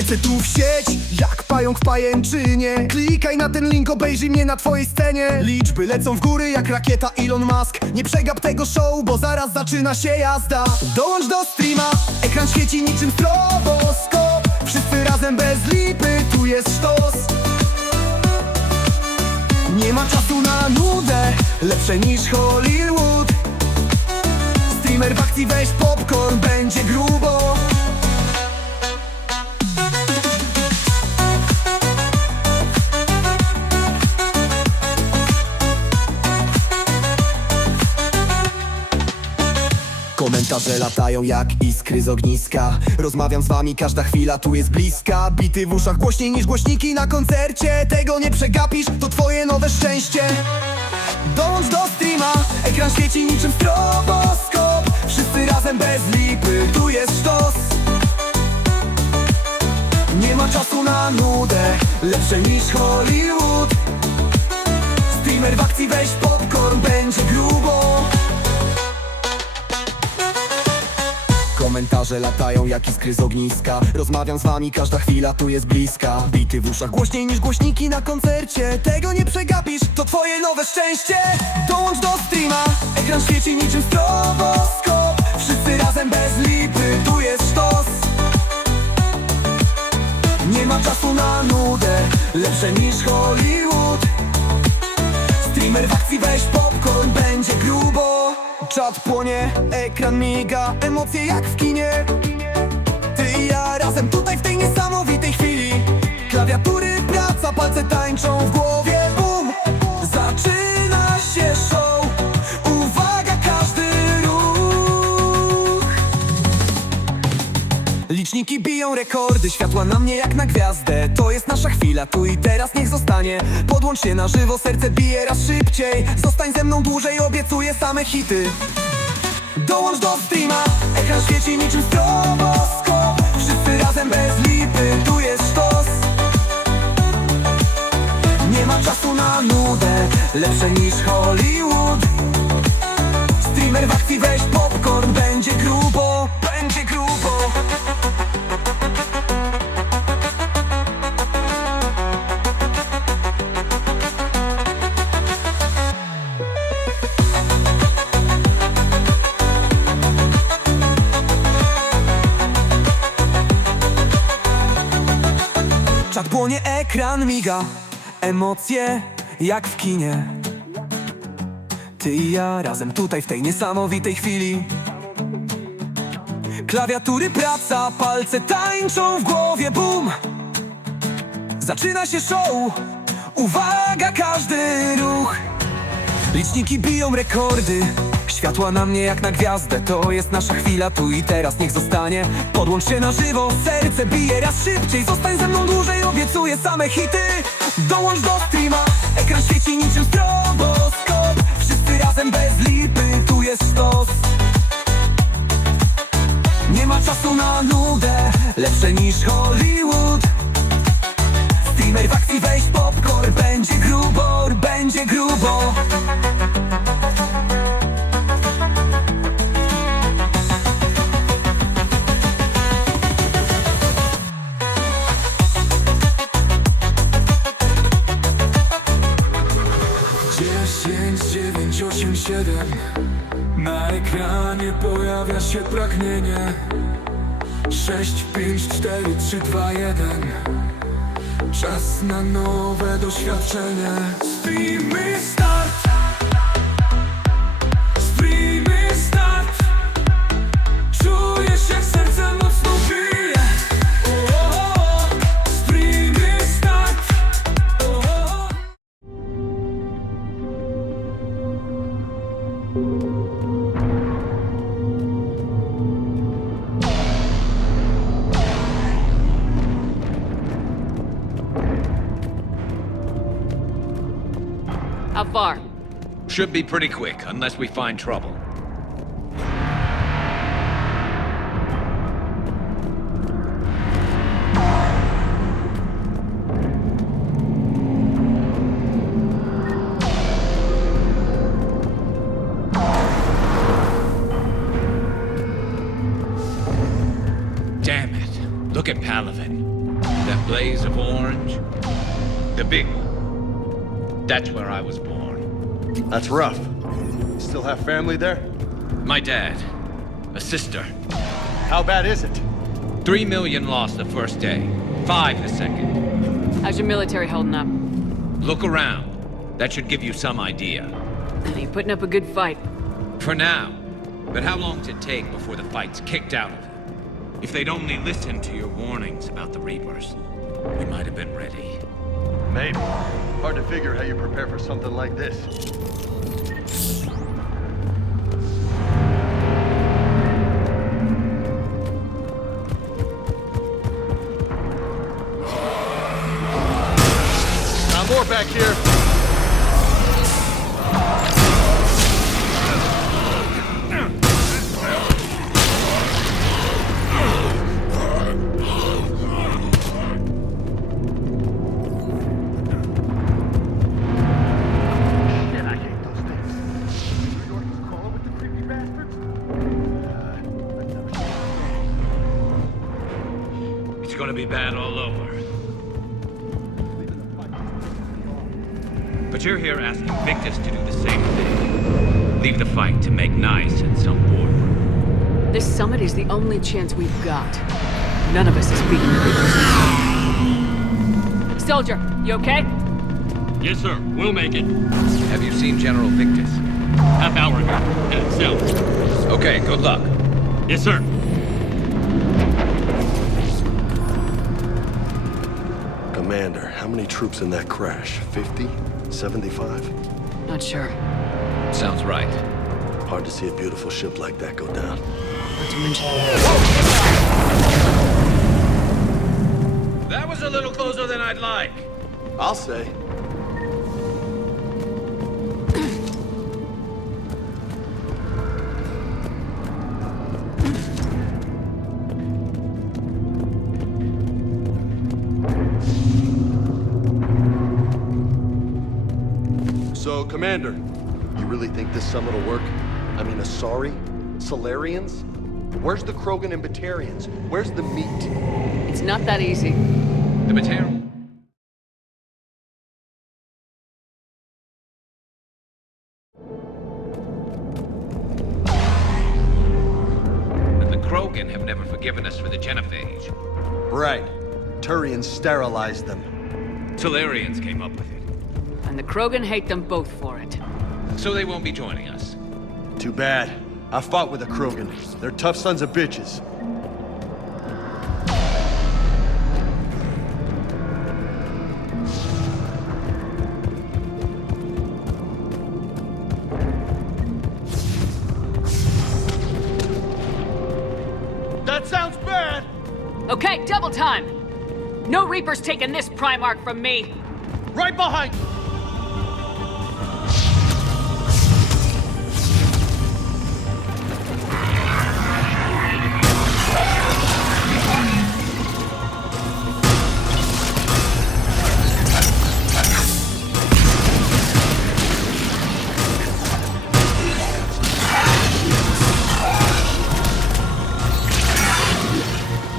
Lecę tu w sieć, jak pająk w pajęczynie. Klikaj na ten link, obejrzyj mnie na twojej scenie. Liczby lecą w góry jak rakieta Elon Musk. Nie przegap tego show, bo zaraz zaczyna się jazda. Dołącz do streama, ekran świeci niczym stroboskop. Wszyscy razem bez lipy, tu jest sztos. Nie ma czasu na nudę, lepsze niż Hollywood. Streamer w akcji, weź popcorn, będzie grubo. Komentarze latają jak iskry z ogniska. Rozmawiam z wami, każda chwila tu jest bliska. Bity w uszach głośniej niż głośniki na koncercie. Tego nie przegapisz, to twoje nowe szczęście. Dołącz do streama, ekran świeci niczym stroboskop. Wszyscy razem bez lipy, tu jest sztos. Nie ma czasu na nudę, lepsze niż Hollywood. Streamer w akcji, weź popcorn, będzie grubo. Komentarze latają jak iskry z ogniska. Rozmawiam z wami, każda chwila tu jest bliska. Bity w uszach głośniej niż głośniki na koncercie. Tego nie przegapisz, to twoje nowe szczęście. Dołącz do streama, ekran świeci niczym stroboskop. Wszyscy razem bez lipy, tu jest sztos. Nie ma czasu na nudę, lepsze niż Hollywood. Streamer w akcji, weź popcorn, będzie grubo. Czat płonie, ekran miga, emocje jak w kinie. Ty i ja razem tutaj w tej niesamowitej chwili. Klawiatury, praca, palce tańczą w głowie, bum. Zaczyna się show, uwaga, każdy ruch. Liczniki biją rekordy, światła na mnie jak na gwiazdę. To jest nasza chwila, tu i teraz niech zostanie. Podłącz się na żywo, serce bije raz szybciej. Zostań ze mną dłużej, obiecuję same hity. Dołącz do streama, ekran świeci niczym stroboskop. Wszyscy razem bez lipy, tu jest sztos. Nie ma czasu na nudę, lepsze niż Hollywood. Streamer w akcji, weź popcorn, będzie grubo, będzie grubo. Czat płonie, ekran miga, emocje jak w kinie. Ty i ja razem tutaj w tej niesamowitej chwili. Klawiatury, praca, palce tańczą w głowie, bum. Zaczyna się show, uwaga, każdy ruch. Liczniki biją rekordy, światła na mnie jak na gwiazdę. To jest nasza chwila, tu i teraz niech zostanie. Podłącz się na żywo, serce bije raz szybciej. Zostań ze mną dłużej, obiecuję same hity. Dołącz do streama, ekran świeci niczym stroboskop. Wszyscy razem bez lipy, tu jest sztos. Nie ma czasu na nudę, lepsze niż Hollywood. Streamer w akcji, weź popcorn, będzie grubo, będzie grubo. Na ekranie pojawia się pragnienie. 6, 5, 4, 3, 2, 1. Czas na nowe doświadczenie. Streamy start. Streamy start. Czujesz jak serce mocno bije. Streamy start. How far? Should be pretty quick, unless we find trouble. Damn it. Look at Palavin. The big one. That's where I was born. That's rough. Still have family there? My dad. A sister. How bad is it? 3 million lost the first day. 5 the second. How's your military holding up? Look around. That should give you some idea. You putting up a good fight. For now. But how long does it take before the fight's kicked out of it? If they'd only listened to your warnings about the Reapers, we might have been ready. Maybe. Hard to figure how you prepare for something like this. More back here. It's gonna be bad all over. But you're here asking Victus to do the same thing. Leave the fight to make nice in some boardroom. This summit is the only chance we've got. None of us is beating the Reapers. Soldier, you okay? Yes, sir. We'll make it. Have you seen General Victus? Half hour ago. Headed south. Okay, good luck. Yes, sir. Commander, how many troops in that crash? 50? 75? Not sure. Sounds right. Hard to see a beautiful ship like that go down. Not to mention... That was a little closer than I'd like. I'll say. So, Commander, you really think this summit will work? I mean, Asari? Solarians? Where's the Krogan and Batarians? Where's the meat? It's not that easy. The material. And the Krogan have never forgiven us for the genophage. Right. Turians sterilized them. Solarians came up with it. And the Krogan hate them both for it. So they won't be joining us. Too bad. I fought with the Krogan. They're tough sons of bitches. That sounds bad! Okay, double time! No Reapers taking this Primarch from me! Right behind you!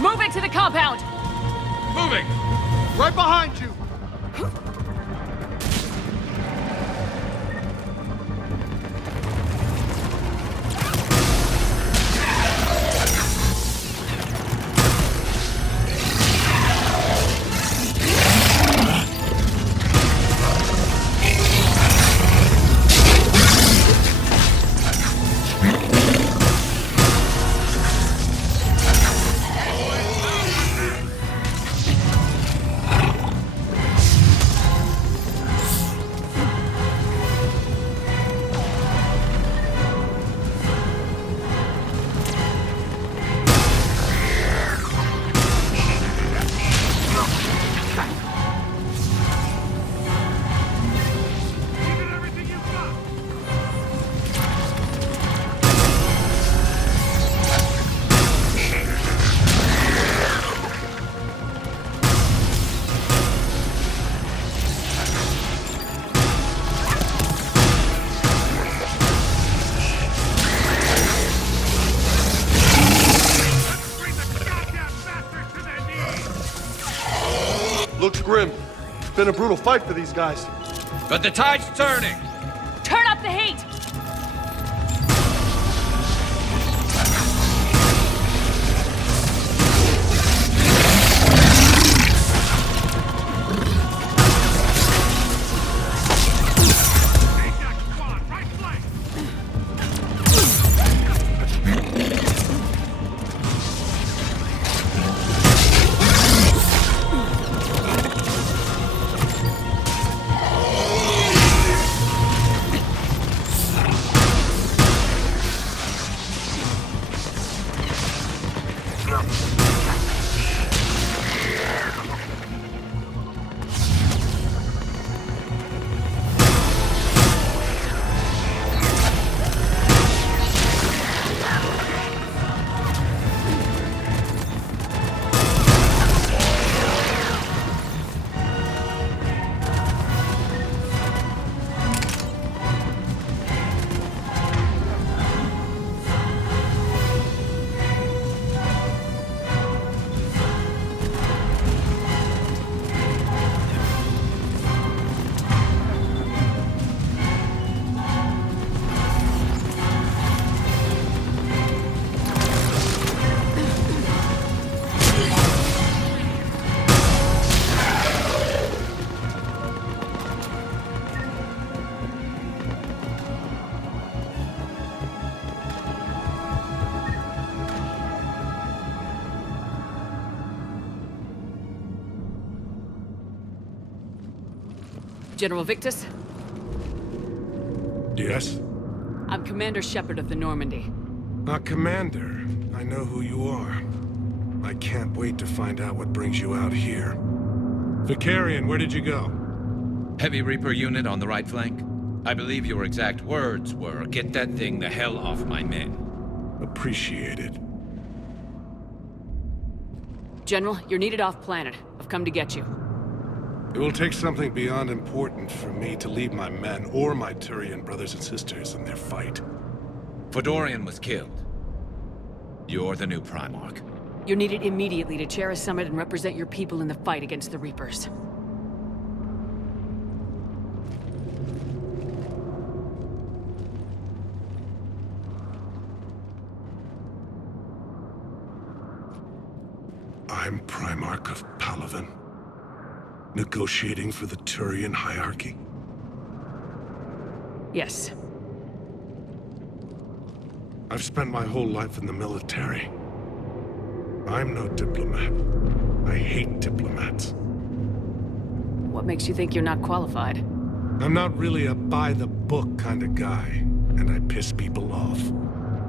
Move into the compound! Moving! Right behind you! Bring the goddamn bastard to their knees! Looks grim. It's been a brutal fight for these guys. But the tide's turning! Turn up the heat! General Victus, Yes? I'm Commander Shepard of the Normandy. Commander, I know who you are. I can't wait to find out what brings you out here. Vicarian, where did you go? Heavy Reaper unit on the right flank. I believe your exact words were, "Get that thing the hell off my men." Appreciated. General, you're needed off-planet. I've come to get you. It will take something beyond important for me to leave my men or my Turian brothers and sisters in their fight. Fedorian was killed. You're the new Primarch. You're needed immediately to chair a summit and represent your people in the fight against the Reapers. I'm Primarch of Palaven. Negotiating for the Turian hierarchy. Yes. I've spent my whole life in the military. I'm no diplomat. I hate diplomats. What makes you think you're not qualified? I'm not really a by-the-book kind of guy, and I piss people off.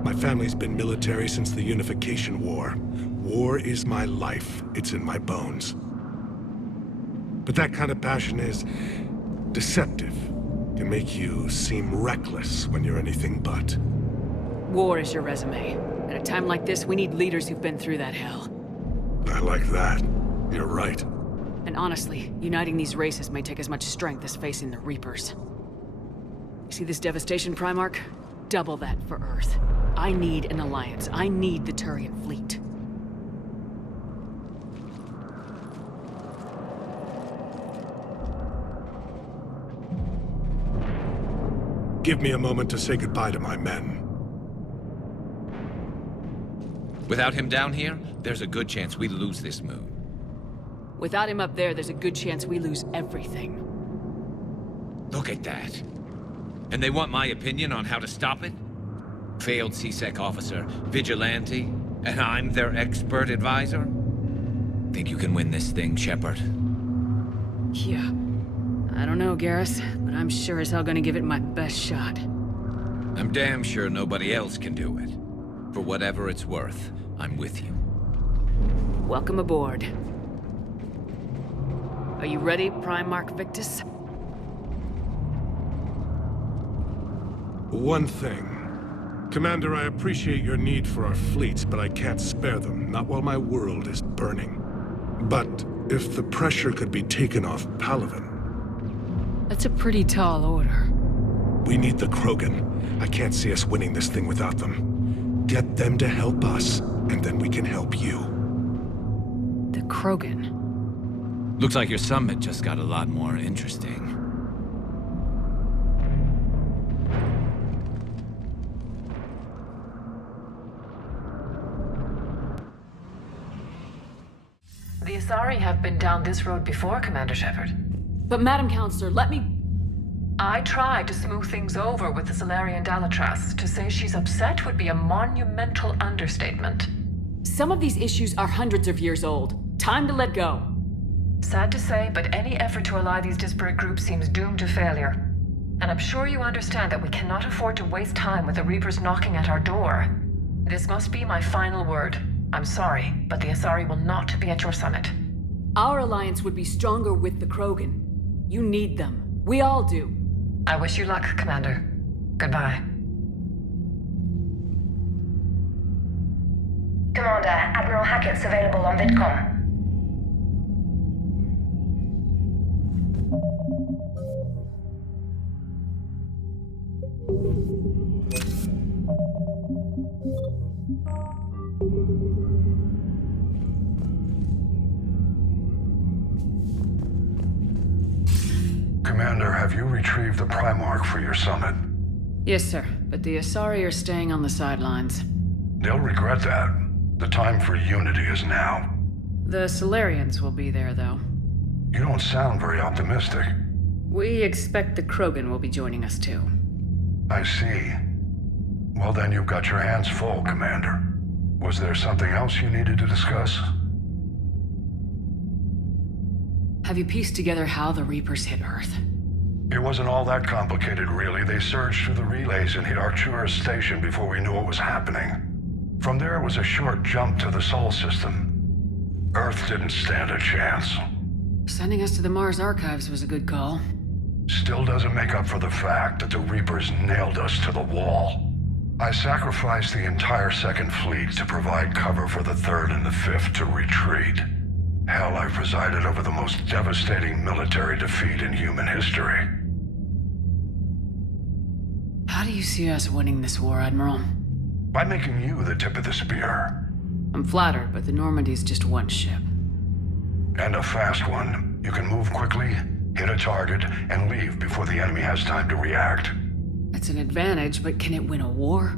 My family's been military since the Unification War. War is my life. It's in my bones. But that kind of passion is deceptive. Can make you seem reckless when you're anything but. War is your resume. At a time like this, we need leaders who've been through that hell. I like that. You're right. And honestly, uniting these races may take as much strength as facing the Reapers. You see this devastation, Primarch? Double that for Earth. I need an alliance. I need the Turian fleet. Give me a moment to say goodbye to my men. Without him down here, there's a good chance we lose this moon. Without him up there, there's a good chance we lose everything. Look at that. And they want my opinion on how to stop it? Failed CSEC officer, vigilante, and I'm their expert advisor? Think you can win this thing, Shepard? Yeah. I don't know, Garrus, but I'm sure as hell gonna give it my best shot. I'm damn sure nobody else can do it. For whatever it's worth, I'm with you. Welcome aboard. Are you ready, Primarch Victus? One thing. Commander, I appreciate your need for our fleets, but I can't spare them, not while my world is burning. But if the pressure could be taken off Palaven... That's a pretty tall order. We need the Krogan. I can't see us winning this thing without them. Get them to help us, and then we can help you. The Krogan. Looks like your summit just got a lot more interesting. The Asari have been down this road before, Commander Shepard. But Madam Counselor, let me... I tried to smooth things over with the Solarian Dalatras. To say she's upset would be a monumental understatement. Some of these issues are hundreds of years old. Time to let go. Sad to say, but any effort to ally these disparate groups seems doomed to failure. And I'm sure you understand that we cannot afford to waste time with the Reapers knocking at our door. This must be my final word. I'm sorry, but the Asari will not be at your summit. Our alliance would be stronger with the Krogan. You need them. We all do. I wish you luck, Commander. Goodbye. Commander, Admiral Hackett's available on VidCom. Commander, have you retrieved the Primarch for your summit? Yes, sir. But the Asari are staying on the sidelines. They'll regret that. The time for unity is now. The Solarians will be there, though. You don't sound very optimistic. We expect the Krogan will be joining us, too. I see. Well, then you've got your hands full, Commander. Was there something else you needed to discuss? Have you pieced together how the Reapers hit Earth? It wasn't all that complicated, really. They surged through the relays and hit Arcturus Station before we knew what was happening. From there, it was a short jump to the Sol system. Earth didn't stand a chance. Sending us to the Mars Archives was a good call. Still doesn't make up for the fact that the Reapers nailed us to the wall. I sacrificed the entire Second Fleet to provide cover for the Third and the Fifth to retreat. Hell, I presided over the most devastating military defeat in human history. How do you see us winning this war, Admiral? By making you the tip of the spear. I'm flattered, but the Normandy's just one ship. And a fast one. You can move quickly, hit a target, and leave before the enemy has time to react. It's an advantage, but can it win a war?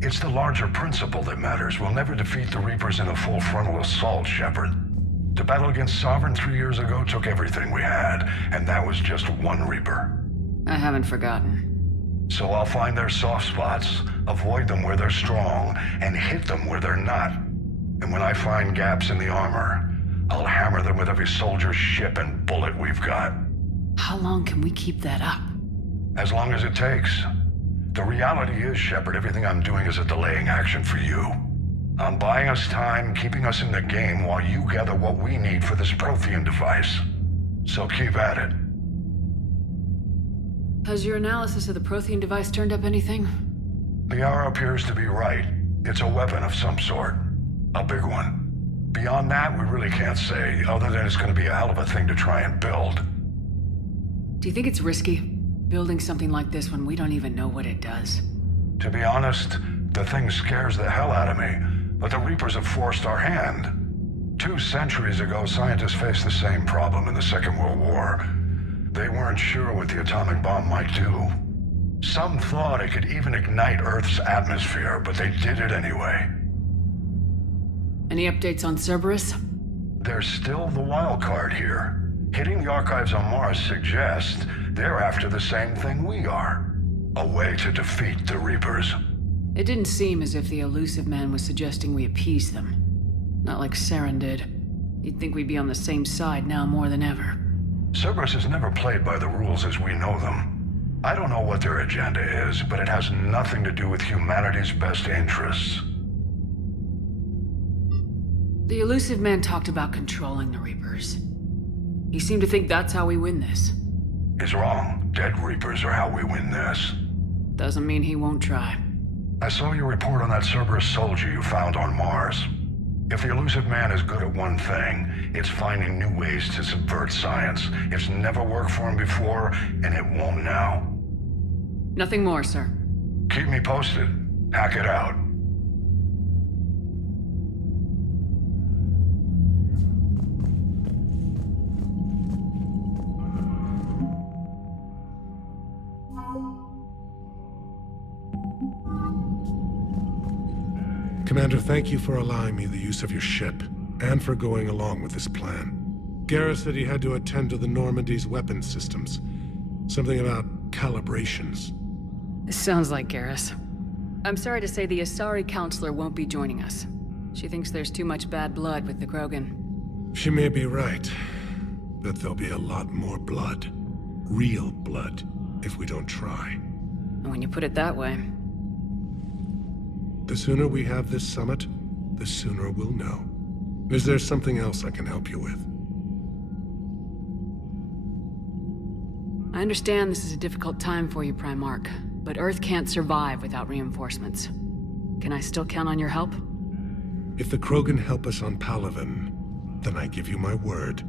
It's the larger principle that matters. We'll never defeat the Reapers in a full frontal assault, Shepard. The battle against Sovereign 3 years ago took everything we had, and that was just one Reaper. I haven't forgotten. So I'll find their soft spots, avoid them where they're strong, and hit them where they're not. And when I find gaps in the armor, I'll hammer them with every soldier, ship, and bullet we've got. How long can we keep that up? As long as it takes. The reality is, Shepard, everything I'm doing is a delaying action for you. I'm buying us time, keeping us in the game while you gather what we need for this Prothean device. So keep at it. Has your analysis of the Prothean device turned up anything? The hour appears to be right. It's a weapon of some sort. A big one. Beyond that, we really can't say, other than it's going to be a hell of a thing to try and build. Do you think it's risky, building something like this when we don't even know what it does? To be honest, the thing scares the hell out of me, but the Reapers have forced our hand. 2 centuries ago, scientists faced the same problem in the Second World War. They weren't sure what the atomic bomb might do. Some thought it could even ignite Earth's atmosphere, but they did it anyway. Any updates on Cerberus? They're still the wild card here. Hitting the archives on Mars suggests they're after the same thing we are. A way to defeat the Reapers. It didn't seem as if the elusive man was suggesting we appease them. Not like Saren did. You'd think we'd be on the same side now more than ever. Cerberus has never played by the rules as we know them. I don't know what their agenda is, but it has nothing to do with humanity's best interests. The elusive man talked about controlling the Reapers. He seemed to think that's how we win this. He's wrong. Dead Reapers are how we win this. Doesn't mean he won't try. I saw your report on that Cerberus soldier you found on Mars. If the elusive man is good at one thing, it's finding new ways to subvert science. It's never worked for him before, and it won't now. Nothing more, sir. Keep me posted. Hack it out. Commander, thank you for allowing me the use of your ship, and for going along with this plan. Garrus said he had to attend to the Normandy's weapon systems. Something about calibrations. Sounds like Garrus. I'm sorry to say the Asari counselor won't be joining us. She thinks there's too much bad blood with the Krogan. She may be right, but there'll be a lot more blood. Real blood, if we don't try. When you put it that way. The sooner we have this summit, the sooner we'll know. Is there something else I can help you with? I understand this is a difficult time for you, Primarch, but Earth can't survive without reinforcements. Can I still count on your help? If the Krogan help us on Palaven, then I give you my word.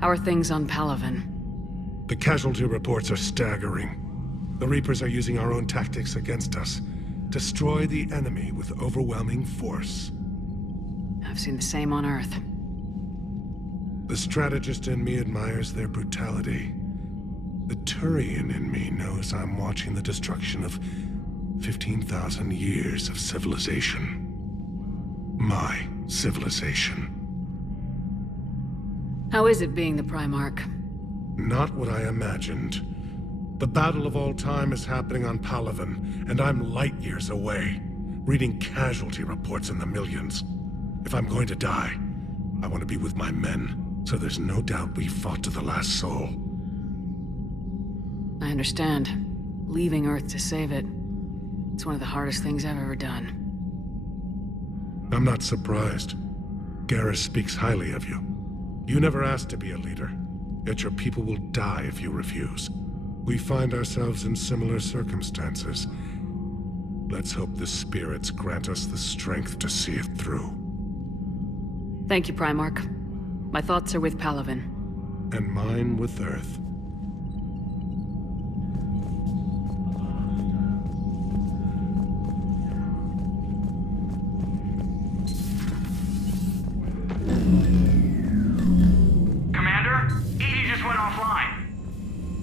How are things on Palaven? The casualty reports are staggering. The Reapers are using our own tactics against us. Destroy the enemy with overwhelming force. I've seen the same on Earth. The strategist in me admires their brutality. The Turian in me knows I'm watching the destruction of 15,000 years of civilization. My civilization. How is it being the Primarch? Not what I imagined. The battle of all time is happening on Palaven, and I'm light years away, reading casualty reports in the millions. If I'm going to die, I want to be with my men, so there's no doubt we fought to the last soul. I understand. Leaving Earth to save it. It's one of the hardest things I've ever done. I'm not surprised. Garrus speaks highly of you. You never asked to be a leader, yet your people will die if you refuse. We find ourselves in similar circumstances. Let's hope the spirits grant us the strength to see it through. Thank you, Primarch. My thoughts are with Palaven. And mine with Earth. Commander? Edie just went offline.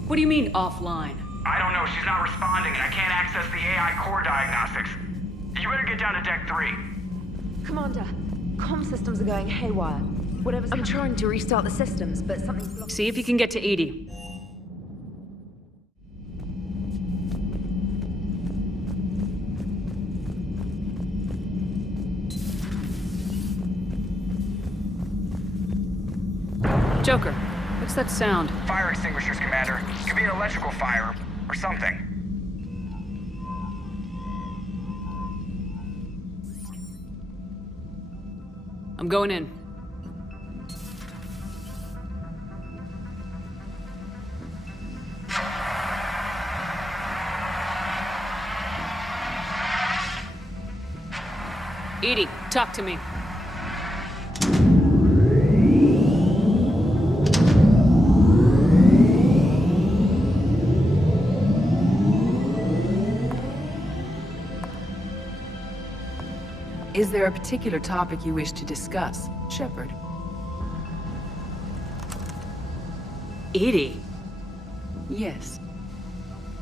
What do you mean, offline? I don't know, she's not responding, and I can't access the AI core diagnostics. You better get down to Deck 3. Commander, comm systems are going haywire. I'm trying to restart the systems, but something's blocked. See if you can get to Edie. Joker, what's that sound? Fire extinguishers, Commander. Could be an electrical fire, or something. I'm going in. Edie, talk to me. Is there a particular topic you wish to discuss, Shepard? Edie? Yes.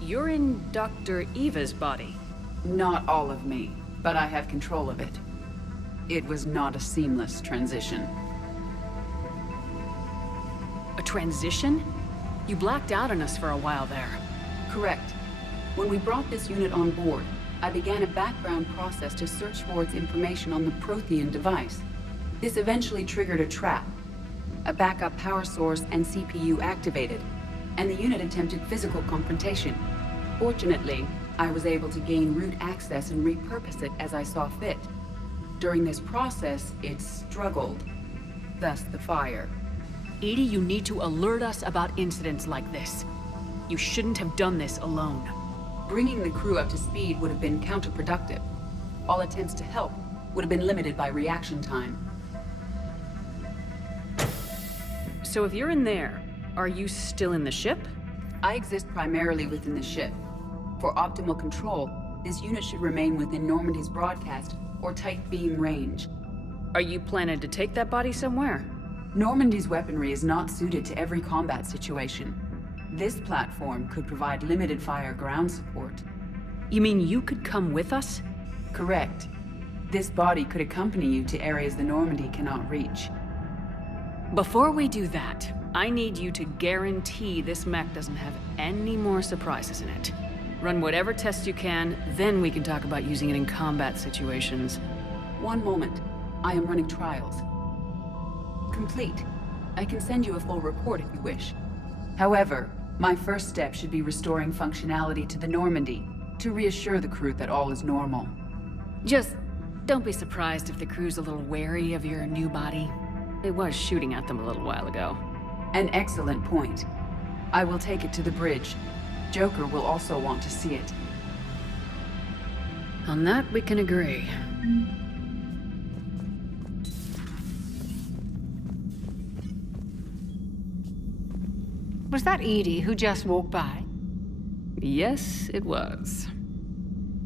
You're in Dr. Eva's body. Not all of me, but I have control of it. It was not a seamless transition. A transition? You blacked out on us for a while there. Correct. When we brought this unit on board, I began a background process to search for its information on the Prothean device. This eventually triggered a trap. A backup power source and CPU activated, and the unit attempted physical confrontation. Fortunately, I was able to gain root access and repurpose it as I saw fit. During this process, it struggled. Thus the fire. Edie, you need to alert us about incidents like this. You shouldn't have done this alone. Bringing the crew up to speed would have been counterproductive. All attempts to help would have been limited by reaction time. So if you're in there, are you still in the ship? I exist primarily within the ship. For optimal control, this unit should remain within Normandy's broadcast or tight beam range. Are you planning to take that body somewhere? Normandy's weaponry is not suited to every combat situation. This platform could provide limited fire ground support. You mean you could come with us? Correct. This body could accompany you to areas the Normandy cannot reach. Before we do that, I need you to guarantee this mech doesn't have any more surprises in it. Run whatever tests you can, then we can talk about using it in combat situations. One moment. I am running trials. Complete. I can send you a full report if you wish. However, my first step should be restoring functionality to the Normandy to reassure the crew that all is normal. Just don't be surprised if the crew's a little wary of your new body. It was shooting at them a little while ago. An excellent point. I will take it to the bridge. Joker will also want to see it. On that, we can agree. Was that Edie who just walked by? Yes, it was.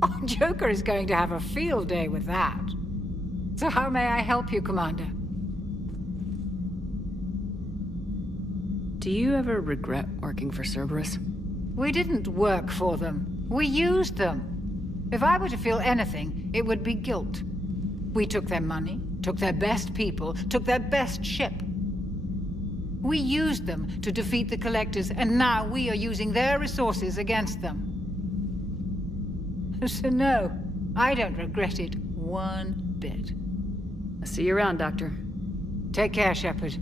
Oh, Joker is going to have a field day with that. So how may I help you, Commander? Do you ever regret working for Cerberus? We didn't work for them. We used them. If I were to feel anything, it would be guilt. We took their money, took their best people, took their best ship. We used them to defeat the Collectors, and now we are using their resources against them. So no, I don't regret it one bit. I'll see you around, Doctor. Take care, Shepard.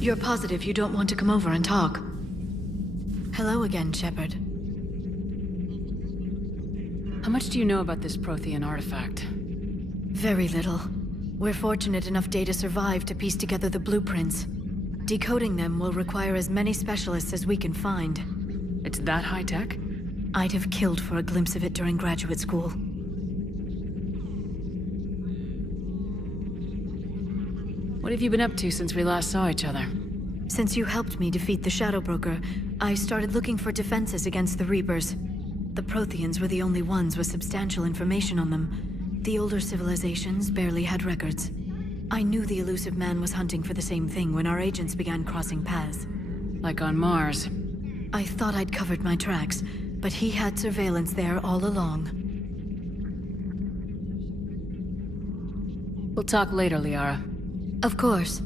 You're positive you don't want to come over and talk? Hello again, Shepard. How much do you know about this Prothean artifact? Very little. We're fortunate enough data survived to piece together the blueprints. Decoding them will require as many specialists as we can find. It's that high-tech? I'd have killed for a glimpse of it during graduate school. What have you been up to since we last saw each other? Since you helped me defeat the Shadow Broker, I started looking for defenses against the Reapers. The Protheans were the only ones with substantial information on them. The older civilizations barely had records. I knew the elusive man was hunting for the same thing when our agents began crossing paths. Like on Mars. I thought I'd covered my tracks, but he had surveillance there all along. We'll talk later, Liara. Of course.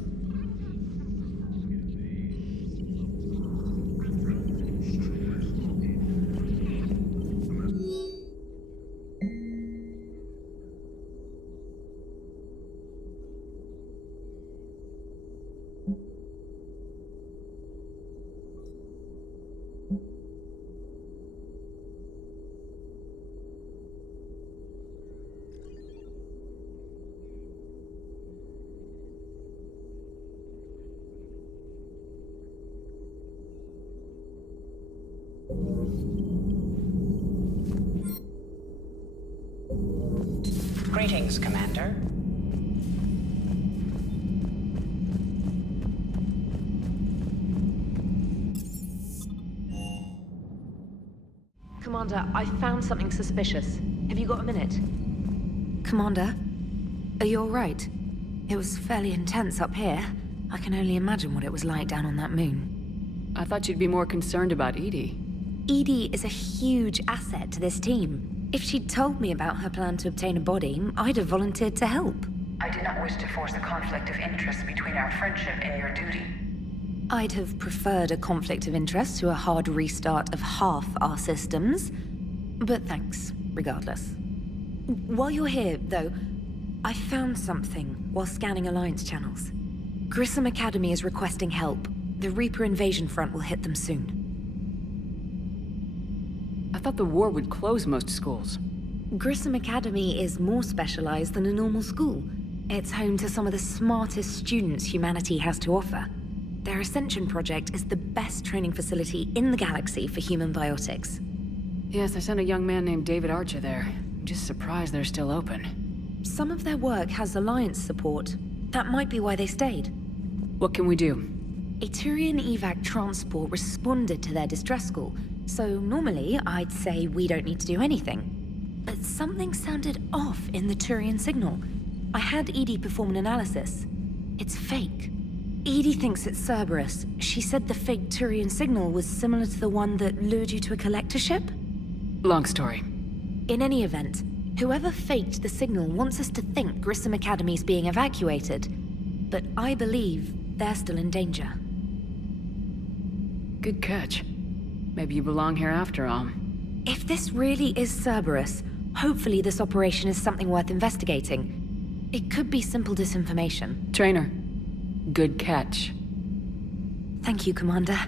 Greetings, Commander. Commander, I found something suspicious. Have you got a minute? Commander, are you all right? It was fairly intense up here. I can only imagine what it was like down on that moon. I thought you'd be more concerned about Edie. Edie is a huge asset to this team. If she'd told me about her plan to obtain a body, I'd have volunteered to help. I did not wish to force a conflict of interest between our friendship and your duty. I'd have preferred a conflict of interest to a hard restart of half our systems. But thanks, regardless. While you're here, though, I found something while scanning Alliance channels. Grissom Academy is requesting help. The Reaper invasion front will hit them soon. I thought the war would close most schools. Grissom Academy is more specialized than a normal school. It's home to some of the smartest students humanity has to offer. Their Ascension project is the best training facility in the galaxy for human biotics. Yes, I sent a young man named David Archer there. I'm just surprised they're still open. Some of their work has Alliance support. That might be why they stayed. What can we do? A Turian evac transport responded to their distress call, so normally I'd say we don't need to do anything. But something sounded off in the Turian signal. I had Edie perform an analysis. It's fake. Edie thinks it's Cerberus. She said the fake Turian signal was similar to the one that lured you to a collector ship? Long story. In any event, whoever faked the signal wants us to think Grissom Academy's being evacuated. But I believe they're still in danger. Good catch. Maybe you belong here after all. If this really is Cerberus, hopefully this operation is something worth investigating. It could be simple disinformation. Trainer, good catch. Thank you, Commander.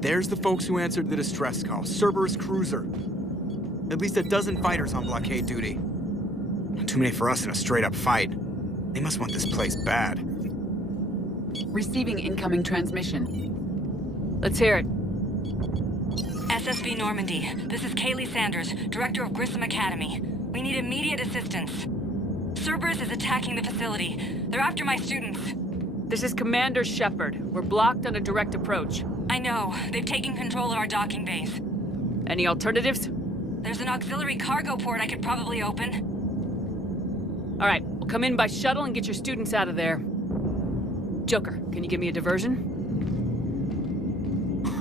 There's the folks who answered the distress call. Cerberus cruiser. At least a dozen fighters on blockade duty. Not too many for us in a straight-up fight. They must want this place bad. Receiving incoming transmission. Let's hear it. SSB Normandy. This is Kaylee Sanders, Director of Grissom Academy. We need immediate assistance. Cerberus is attacking the facility. They're after my students. This is Commander Shepard. We're blocked on a direct approach. I know. They've taken control of our docking base. Any alternatives? There's an auxiliary cargo port I could probably open. All right, we'll come in by shuttle and get your students out of there. Joker, can you give me a diversion?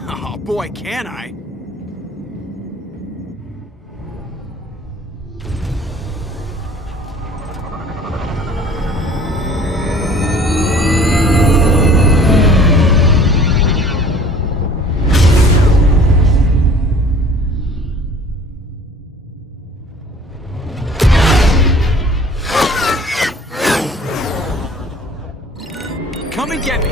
Oh boy, can I! Come and get me!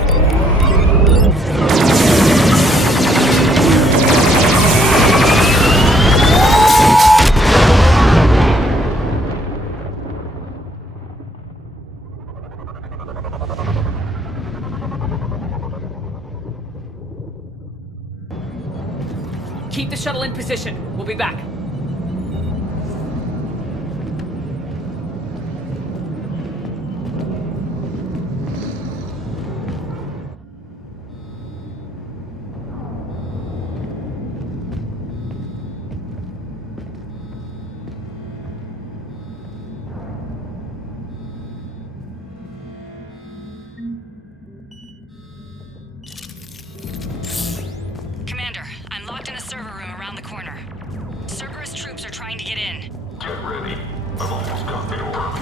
Keep the shuttle in position. We'll be back. Commander, I'm locked in a server room around the corner. Cerberus troops are trying to get in. Get ready. I've almost got the door.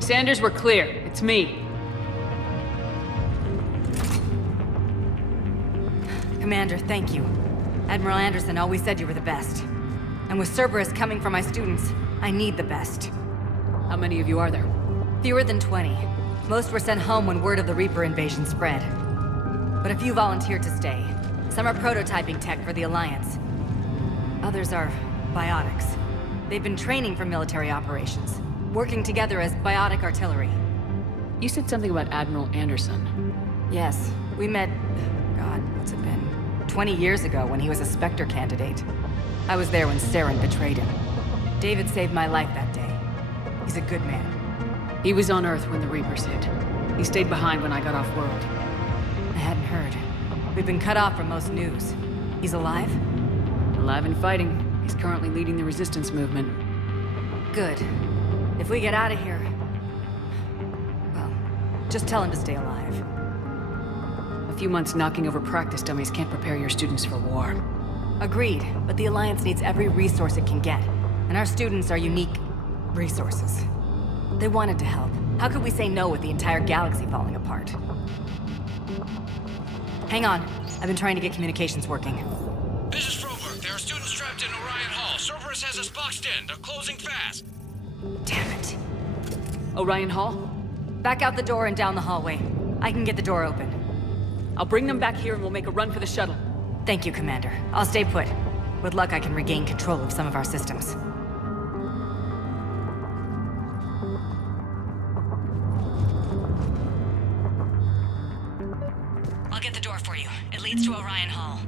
Sanders, we're clear. It's me. Commander, thank you. Admiral Anderson always said you were the best. And with Cerberus coming for my students, I need the best. How many of you are there? Fewer than 20. Most were sent home when word of the Reaper invasion spread. But a few volunteered to stay. Some are prototyping tech for the Alliance. Others are biotics. They've been training for military operations, working together as biotic artillery. You said something about Admiral Anderson. Yes, we met, God, what's it been? 20 years ago when he was a Spectre candidate. I was there when Saren betrayed him. David saved my life that day. He's a good man. He was on Earth when the Reapers hit. He stayed behind when I got off-world. I hadn't heard. We've been cut off from most news. He's alive? Alive and fighting. He's currently leading the resistance movement. Good. If we get out of here... well, just tell him to stay alive. A few months knocking over practice dummies can't prepare your students for war. Agreed, but the Alliance needs every resource it can get. And our students are unique resources. They wanted to help. How could we say no with the entire galaxy falling apart? Hang on. I've been trying to get communications working. This is Froberg. There are students trapped in Orion Hall. Cerberus has us boxed in. They're closing fast. Damn it. Orion Hall? Back out the door and down the hallway. I can get the door open. I'll bring them back here and we'll make a run for the shuttle. Thank you, Commander. I'll stay put. With luck, I can regain control of some of our systems. I'll get the door for you. It leads to Orion Hall.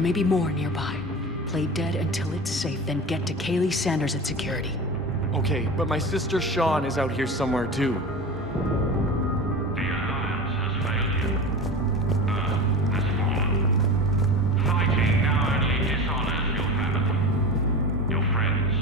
There may be more nearby. Play dead until it's safe, then get to Kaylee Sanders at security. Okay, but my sister Sean is out here somewhere too. The Alliance has failed you. Earth has fallen. Fighting now only dishonors your family, your friends.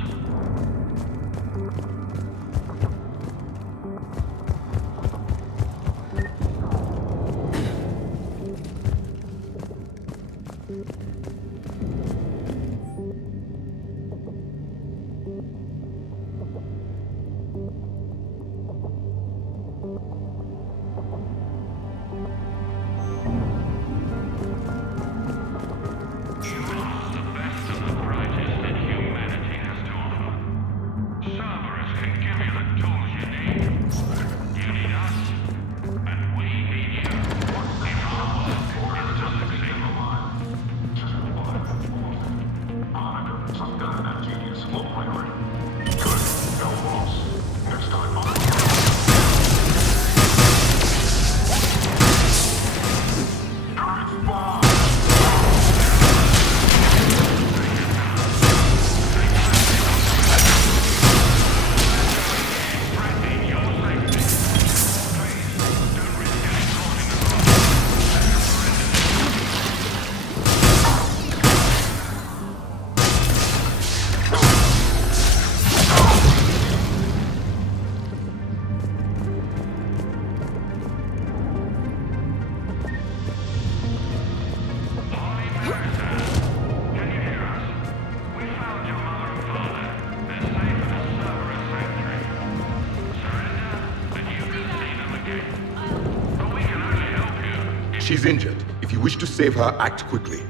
She's injured. If you wish to save her, act quickly.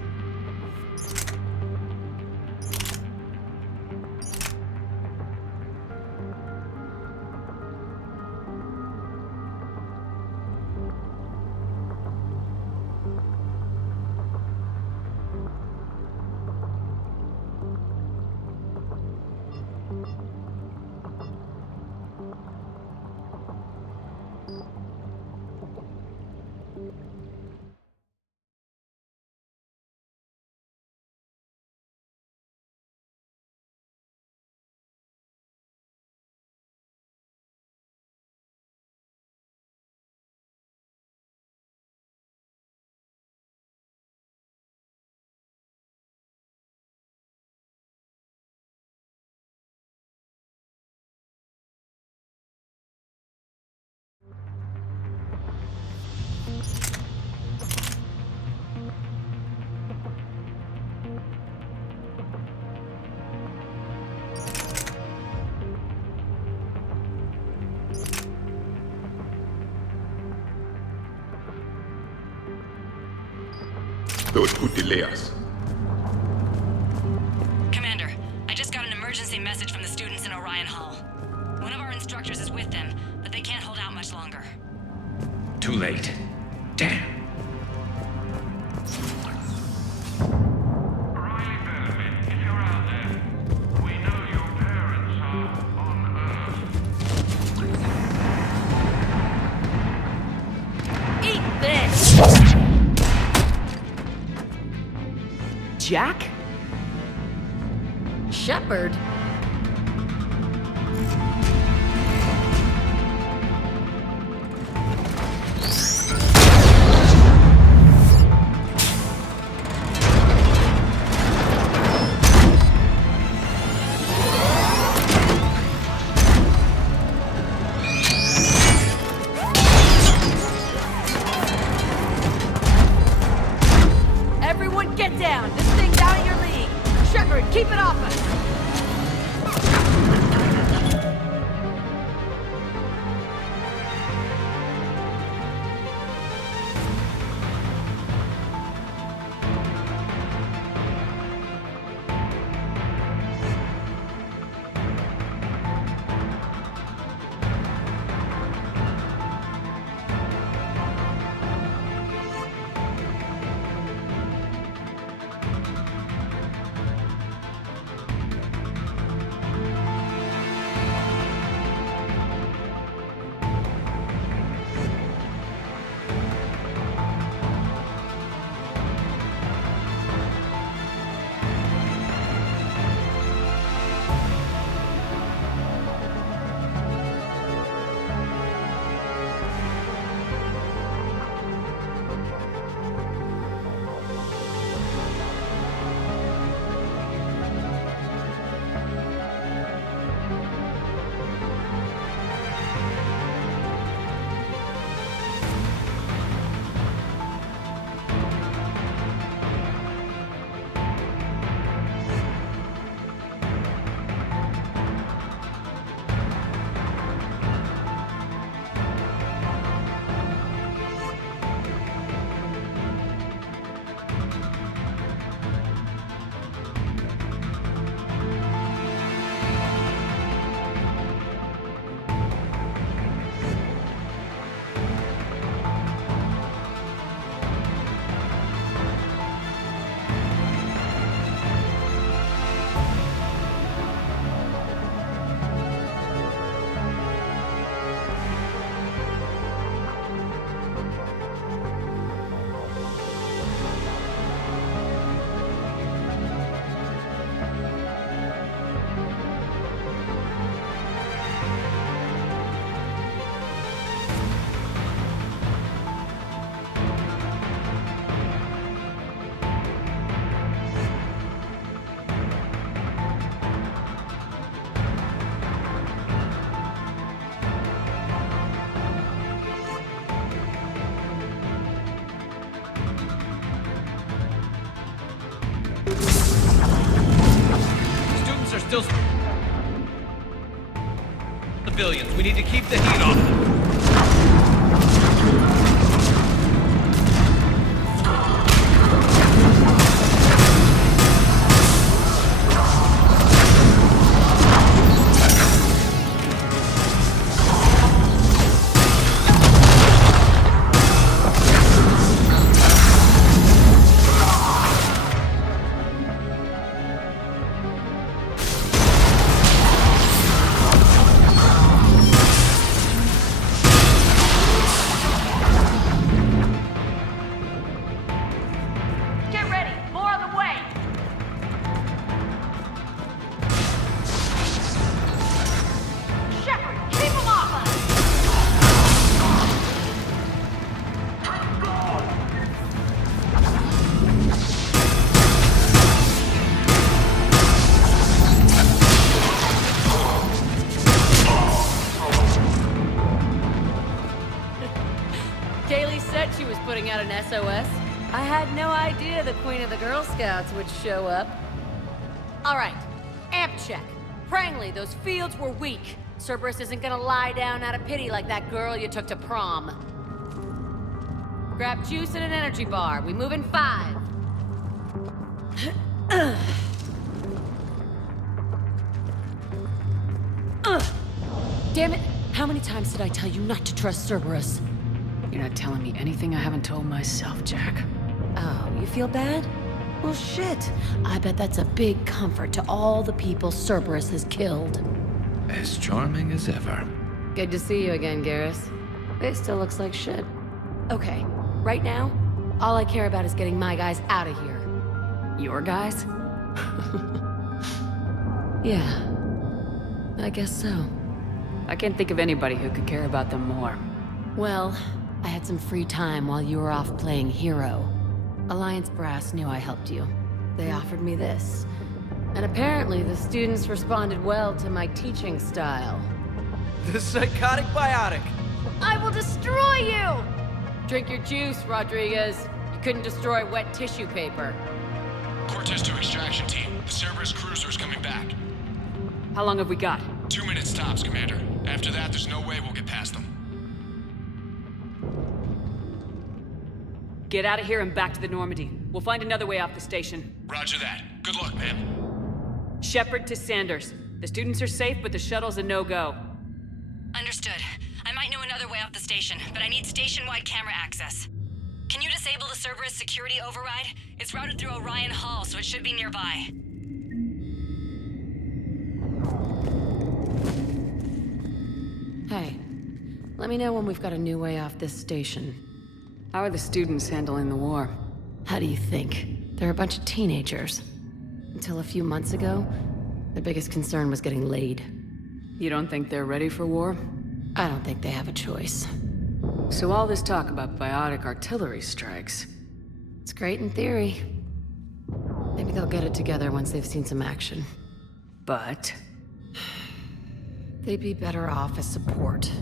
Those could delay us. Commander, I just got an emergency message from the students in Orion Hall. One of our instructors is with them, but they can't hold out much longer. Too late. Damn. Jack? Shepard? Everyone get down! This thing's out of your league! Shepard, keep it off us! civilians. We need to keep the heat off them. Out an SOS? I had no idea the Queen of the Girl Scouts would show up. Alright, amp check. Prangley, those fields were weak. Cerberus isn't gonna lie down out of pity like that girl you took to prom. Grab juice and an energy bar. We move in 5. Damn it! How many times did I tell you not to trust Cerberus? You're not telling me anything I haven't told myself, Jack. Oh, you feel bad? Well, shit. I bet that's a big comfort to all the people Cerberus has killed. As charming as ever. Good to see you again, Garrus. It still looks like shit. Okay, right now, all I care about is getting my guys out of here. Your guys? Yeah. I guess so. I can't think of anybody who could care about them more. Well, I had some free time while you were off playing hero. Alliance Brass knew I helped you. They offered me this. And apparently the students responded well to my teaching style. The psychotic biotic! I will destroy you! Drink your juice, Rodriguez. You couldn't destroy wet tissue paper. Cortez to extraction team. The Cerberus cruiser's coming back. How long have we got? 2 minutes tops, Commander. After that, there's no way we'll get past them. Get out of here and back to the Normandy. We'll find another way off the station. Roger that. Good luck, man. Shepard to Sanders. The students are safe, but the shuttle's a no-go. Understood. I might know another way off the station, but I need station-wide camera access. Can you disable the Cerberus security override? It's routed through Orion Hall, so it should be nearby. Hey, let me know when we've got a new way off this station. How are the students handling the war? How do you think? They're a bunch of teenagers. Until a few months ago, their biggest concern was getting laid. You don't think they're ready for war? I don't think they have a choice. So all this talk about biotic artillery strikes... It's great in theory. Maybe they'll get it together once they've seen some action. But... they'd be better off as support.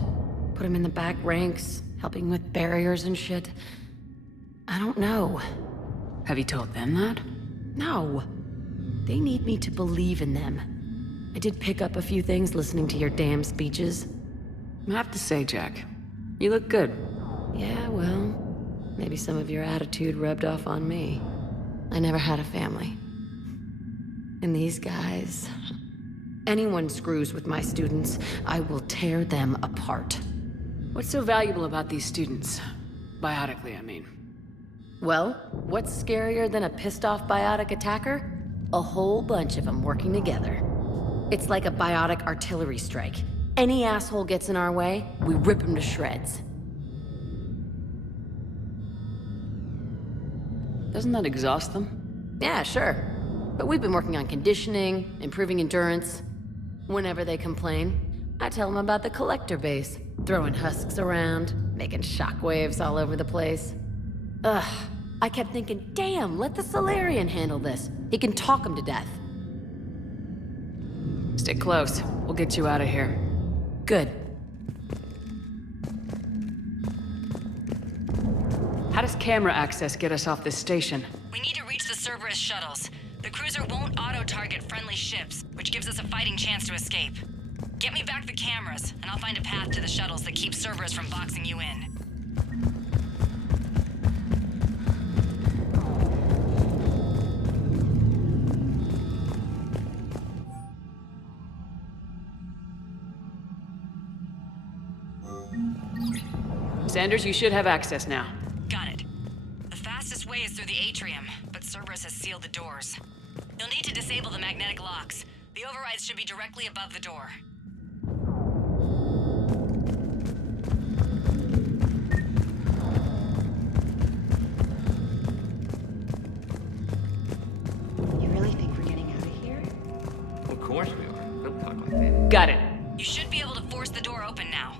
Put them in the back ranks, helping with barriers and shit. I don't know. Have you told them that? No. They need me to believe in them. I did pick up a few things listening to your damn speeches. I have to say, Jack, you look good. Yeah, well, maybe some of your attitude rubbed off on me. I never had a family. And these guys... anyone screws with my students, I will tear them apart. What's so valuable about these students? Biotically, I mean. Well, what's scarier than a pissed-off biotic attacker? A whole bunch of them working together. It's like a biotic artillery strike. Any asshole gets in our way, we rip him to shreds. Doesn't that exhaust them? Yeah, sure. But we've been working on conditioning, improving endurance. Whenever they complain, I tell them about the collector base, throwing husks around, making shockwaves all over the place. Ugh, I kept thinking, damn, let the Solarian handle this. He can talk him to death. Stick close. We'll get you out of here. Good. How does camera access get us off this station? We need to reach the Cerberus shuttles. The cruiser won't auto-target friendly ships, which gives us a fighting chance to escape. Get me back the cameras, and I'll find a path to the shuttles that keep Cerberus from boxing you in. Sanders, you should have access now. Got it. The fastest way is through the atrium, but Cerberus has sealed the doors. You'll need to disable the magnetic locks. The overrides should be directly above the door. You really think we're getting out of here? Of course we are. Don't talk like that. Got it. You should be able to force the door open now.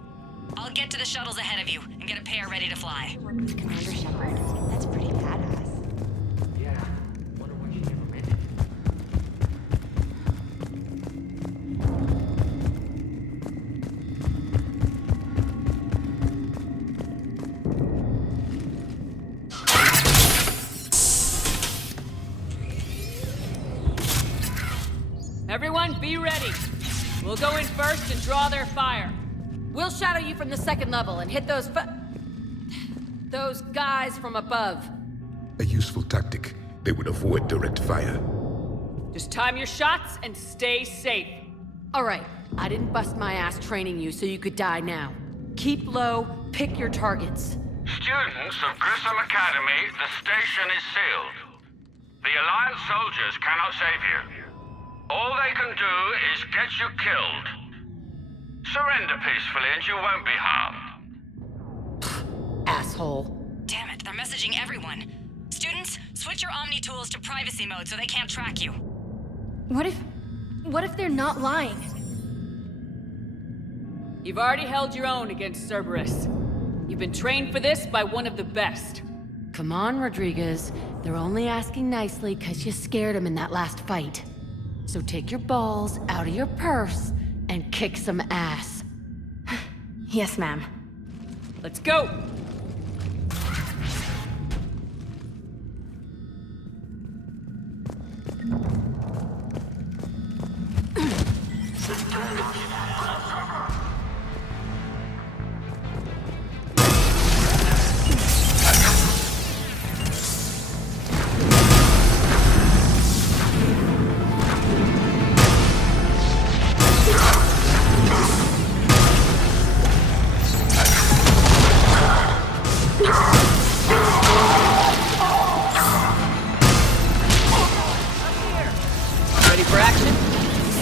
I'll get to the shuttles ahead of you and get a pair ready to fly. Commander Shepard. That's pretty badass. Yeah. Wonder what you ever meant it. Everyone, be ready. We'll go in first and draw their fire. We'll shadow you from the second level and hit those guys from above. A useful tactic. They would avoid direct fire. Just time your shots and stay safe. All right, I didn't bust my ass training you so you could die now. Keep low, pick your targets. Students of Grissom Academy, the station is sealed. The Alliance soldiers cannot save you. All they can do is get you killed. Surrender peacefully and you won't be harmed. Asshole. Damn it, they're messaging everyone. Students, switch your Omni tools to privacy mode so they can't track you. What if they're not lying? You've already held your own against Cerberus. You've been trained for this by one of the best. Come on, Rodriguez. They're only asking nicely because you scared them in that last fight. So take your balls out of your purse and kick some ass. Yes, ma'am. Let's go! Ready for action?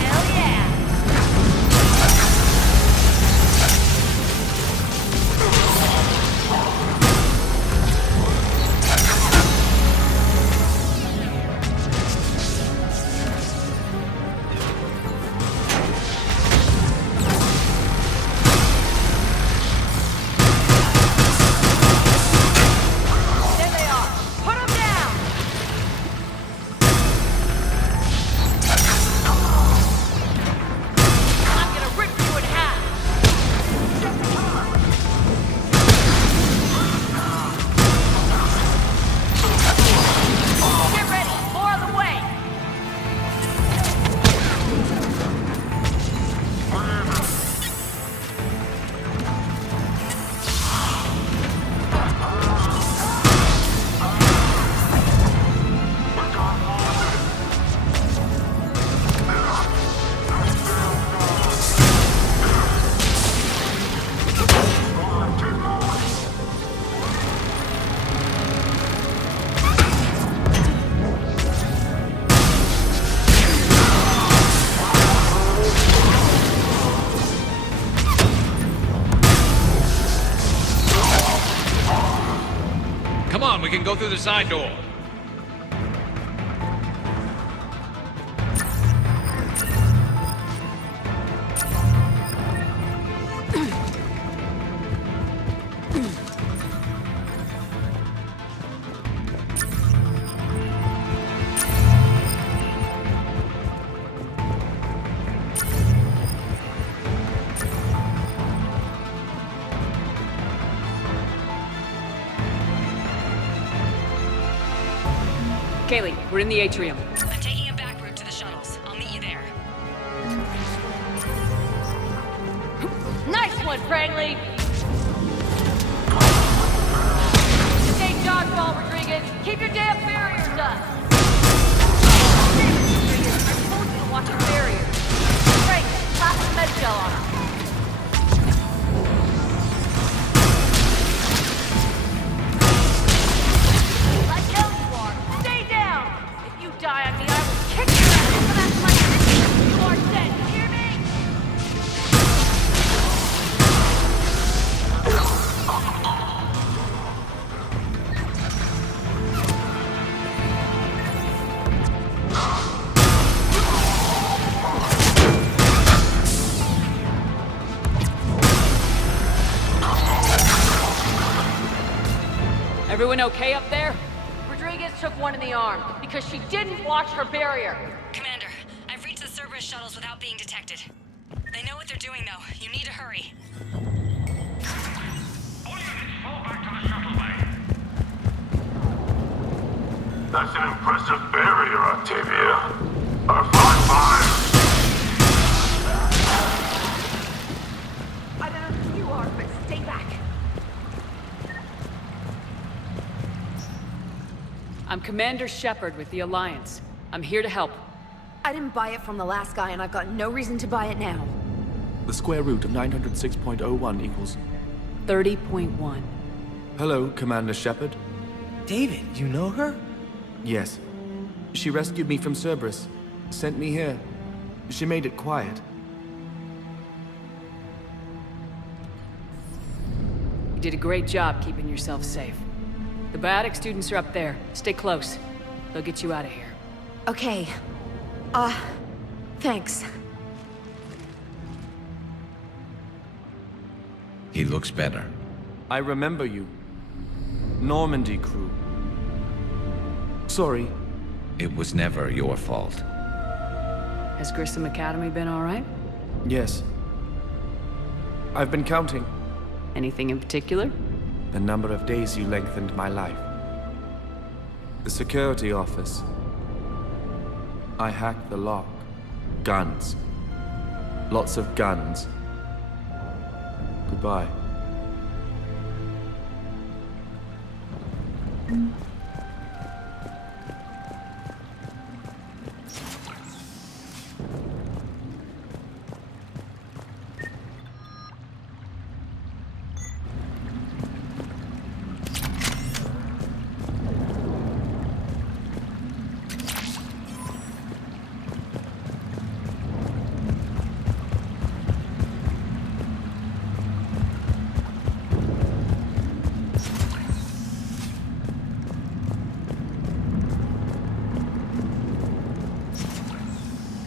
Hell yeah! There they are. Put them down! I'm gonna rip you in half! Get ready! More on the way! Come on, we can go through the side door. Kaylee, we're in the atrium. I'm taking a back route to the shuttles. I'll meet you there. one, Franklin! Stay dodgeball, Rodriguez! Keep your damn barriers up! I told you to watch your barriers! Frank, slap some med gel on them! Die on me, I will kick your ass! Come after my sister! You are dead, you hear me? Everyone okay up there? Rodriguez took one in the arm because she didn't watch her barrier. Commander, I've reached the Cerberus shuttles without being detected. They know what they're doing, though. You need to hurry. All units fall back to the shuttle bay. That's an impressive barrier, Octavia. Our flying fire! I don't know who you are, but stay back. I'm Commander Shepard with the Alliance. I'm here to help. I didn't buy it from the last guy, and I've got no reason to buy it now. The square root of 906.01 equals... 30.1. Hello, Commander Shepard. David, you know her? Yes. She rescued me from Cerberus. Sent me here. She made it quiet. You did a great job keeping yourself safe. The biotic students are up there. Stay close. They'll get you out of here. Okay. Thanks. He looks better. I remember you. Normandy crew. Sorry. It was never your fault. Has Grissom Academy been all right? Yes. I've been counting. Anything in particular? The number of days you lengthened my life. The security office. I hacked the lock. Guns. Lots of guns. Goodbye.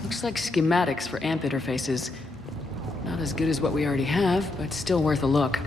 Looks like schematics for AMP interfaces. Not as good as what we already have, but still worth a look.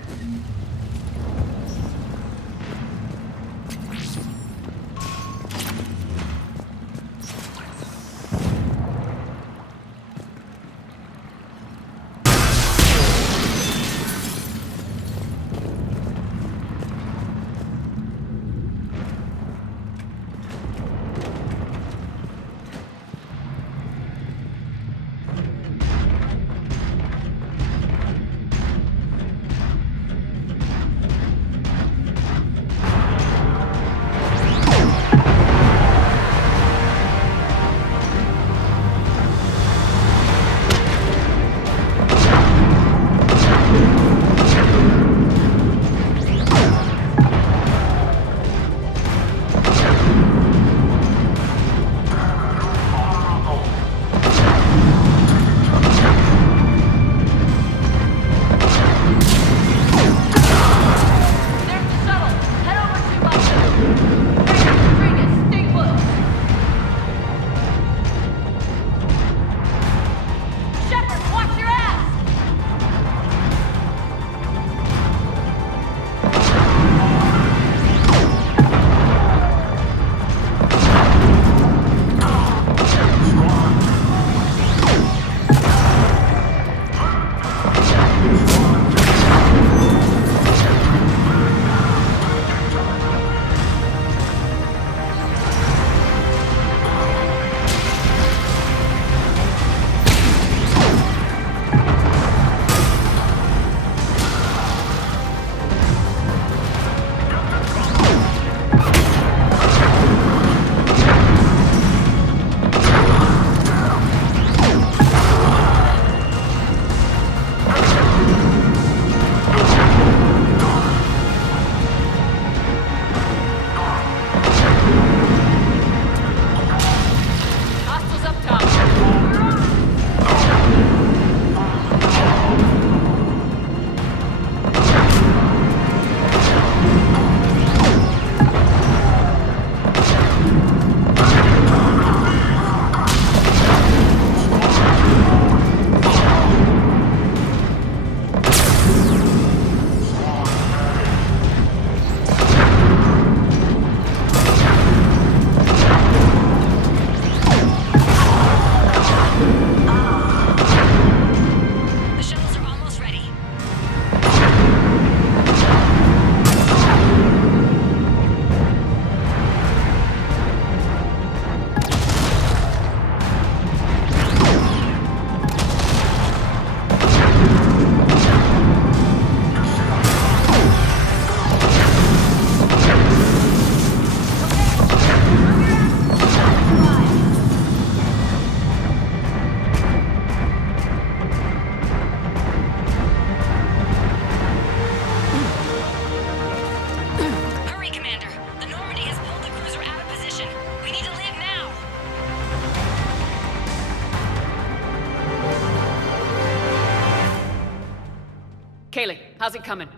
How's it coming?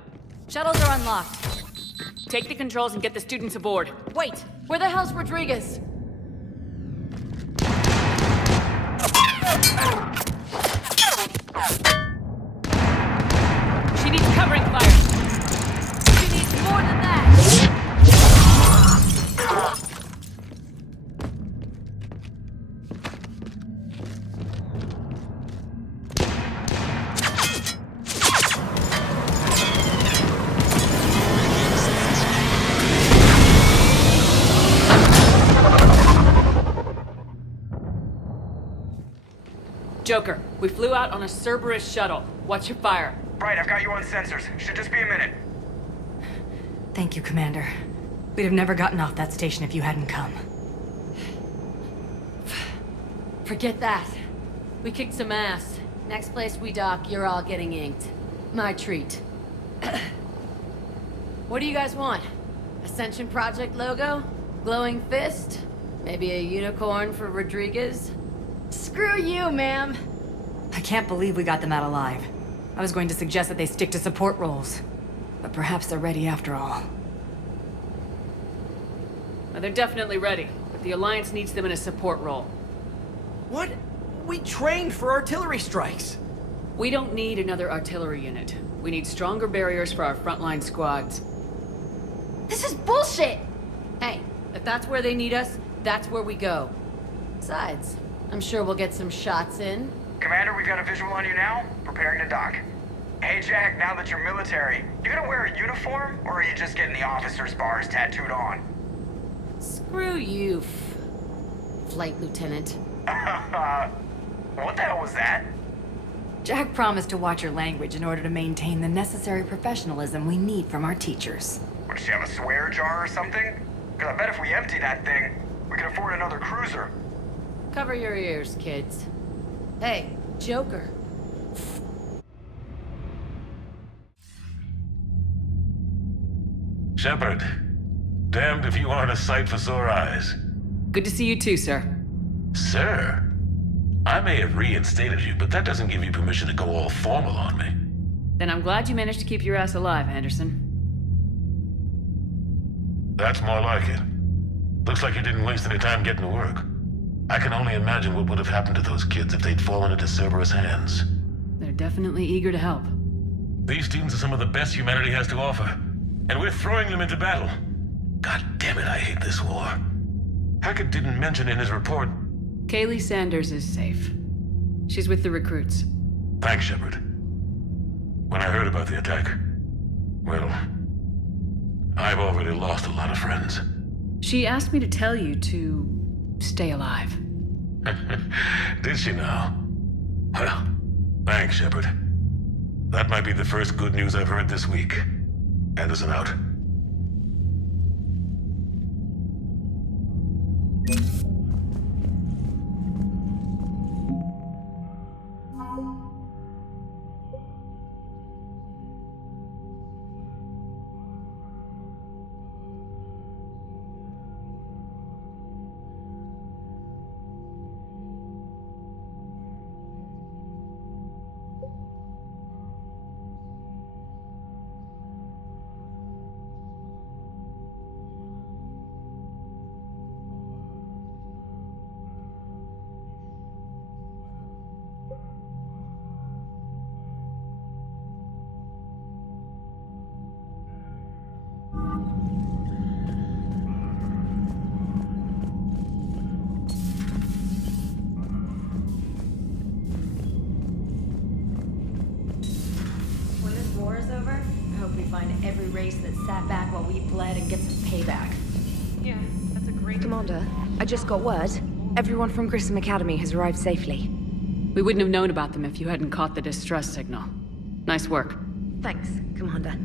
Shuttles are unlocked. Take the controls and get the students aboard. Wait, where the hell's Rodriguez? She needs covering fire. She needs more than that. Joker, we flew out on a Cerberus shuttle. Watch your fire. Right, I've got you on sensors. Should just be a minute. Thank you, Commander. We'd have never gotten off that station if you hadn't come. Forget that. We kicked some ass. Next place we dock, you're all getting inked. My treat. What do you guys want? Ascension Project logo? Glowing fist? Maybe a unicorn for Rodriguez? Screw you, ma'am! I can't believe we got them out alive. I was going to suggest that they stick to support roles. But perhaps they're ready after all. Well, they're definitely ready, but the Alliance needs them in a support role. What? We trained for artillery strikes. We don't need another artillery unit. We need stronger barriers for our frontline squads. This is bullshit! Hey, if that's where they need us, that's where we go. Besides, I'm sure we'll get some shots in. Commander, we've got a visual on you now. Preparing to dock. Hey, Jack, now that you're military, you gonna wear a uniform, or are you just getting the officer's bars tattooed on? Screw you, Flight Lieutenant. What the hell was that? Jack promised to watch your language in order to maintain the necessary professionalism we need from our teachers. What, does she have a swear jar or something? Because I bet if we empty that thing, we can afford another cruiser. Cover your ears, kids. Hey, Joker. Shepard, damned if you aren't a sight for sore eyes. Good to see you too, sir. Sir? I may have reinstated you, but that doesn't give you permission to go all formal on me. Then I'm glad you managed to keep your ass alive, Anderson. That's more like it. Looks like you didn't waste any time getting to work. I can only imagine what would have happened to those kids if they'd fallen into Cerberus hands. They're definitely eager to help. These students are some of the best humanity has to offer, and we're throwing them into battle. God damn it, I hate this war. Hackett didn't mention in his report... Kaylee Sanders is safe. She's with the recruits. Thanks, Shepard. When I heard about the attack, well, I've already lost a lot of friends. She asked me to tell you to stay alive. Did she now? Well, thanks, Shepard. That might be the first good news I've heard this week. Anderson out. When this war is over, I hope we find every race that sat back while we bled and get some payback. Yeah, that's a great... Commander, I just got word. Everyone from Grissom Academy has arrived safely. We wouldn't have known about them if you hadn't caught the distress signal. Nice work. Thanks, Commander.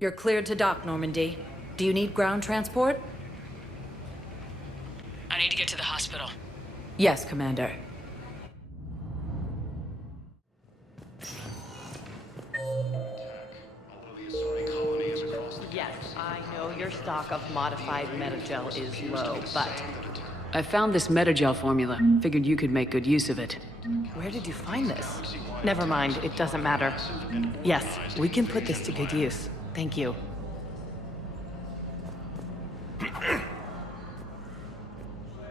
You're cleared to dock, Normandy. Do you need ground transport? I need to get to the hospital. Yes, Commander. Yes, I know your stock of modified metagel is low, but... I found this metagel formula. Figured you could make good use of it. Where did you find this? Never mind, it doesn't matter. Yes, we can put this to good use. Thank you.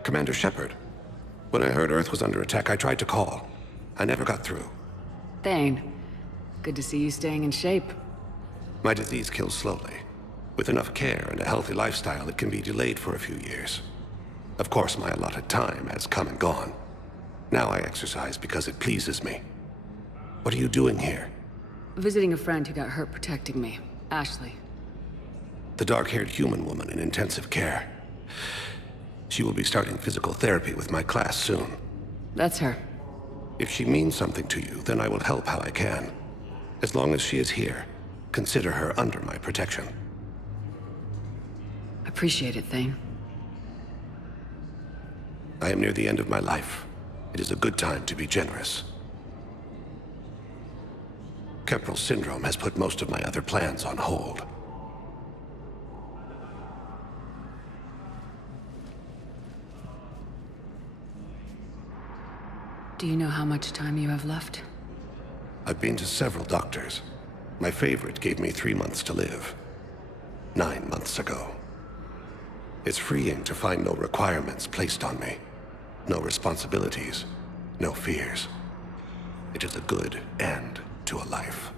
Commander Shepard. When I heard Earth was under attack, I tried to call. I never got through. Thane, good to see you staying in shape. My disease kills slowly. With enough care and a healthy lifestyle, it can be delayed for a few years. Of course, my allotted time has come and gone. Now I exercise because it pleases me. What are you doing here? Visiting a friend who got hurt protecting me. Ashley. The dark-haired human woman in intensive care. She will be starting physical therapy with my class soon. That's her. If she means something to you, then I will help how I can. As long as she is here, consider her under my protection. Appreciate it, Thane. I am near the end of my life. It is a good time to be generous. Keprel syndrome has put most of my other plans on hold. Do you know how much time you have left? I've been to several doctors. My favorite gave me 3 months to live. 9 months ago. It's freeing to find no requirements placed on me. No responsibilities. No fears. It is a good end to a life.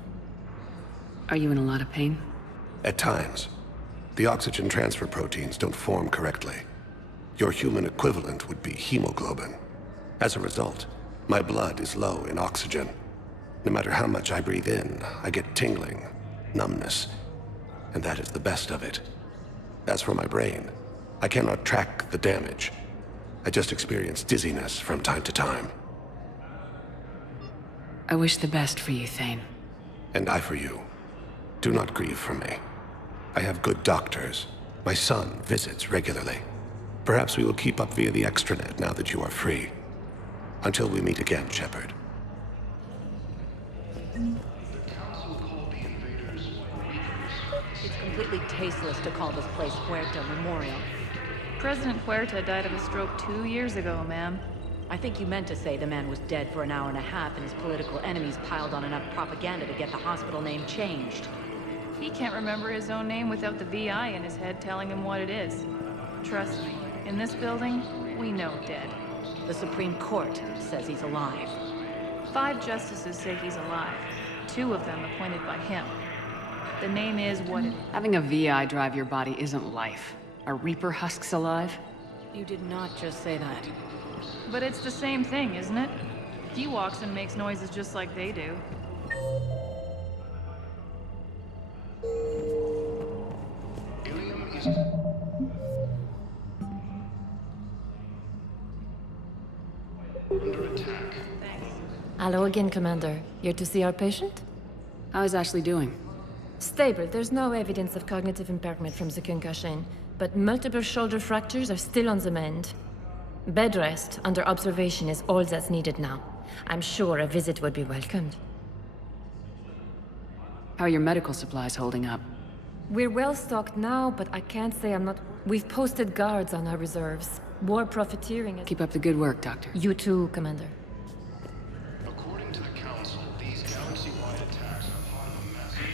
Are you in a lot of pain? At times. The oxygen transfer proteins don't form correctly. Your human equivalent would be hemoglobin. As a result, my blood is low in oxygen. No matter how much I breathe in, I get tingling, numbness, and that is the best of it. As for my brain, I cannot track the damage. I just experience dizziness from time to time. I wish the best for you, Thane. And I for you. Do not grieve for me. I have good doctors. My son visits regularly. Perhaps we will keep up via the extranet now that you are free. Until we meet again, Shepard. It's completely tasteless to call this place Puerto Memorial. President Huerta died of a stroke 2 years ago, ma'am. I think you meant to say the man was dead for an hour and a half and his political enemies piled on enough propaganda to get the hospital name changed. He can't remember his own name without the VI in his head telling him what it is. Trust me, in this building, we know dead. The Supreme Court says he's alive. 5 justices say he's alive. 2 of them appointed by him. The name is what it... Having a VI drive your body isn't life. Are Reaper husks alive? You did not just say that. But it's the same thing, isn't it? He walks and makes noises just like they do. Hello again, Commander. Here to see our patient? How's Ashley doing? Stable. There's no evidence of cognitive impairment from the concussion, but multiple shoulder fractures are still on the mend. Bed rest under observation is all that's needed now. I'm sure a visit would be welcomed. How are your medical supplies holding up? We're well stocked now, but I can't say I'm not... We've posted guards on our reserves. War profiteering is... Keep up the good work, Doctor. You too, Commander. According to the Council, these galaxy-wide attacks are part of a massive...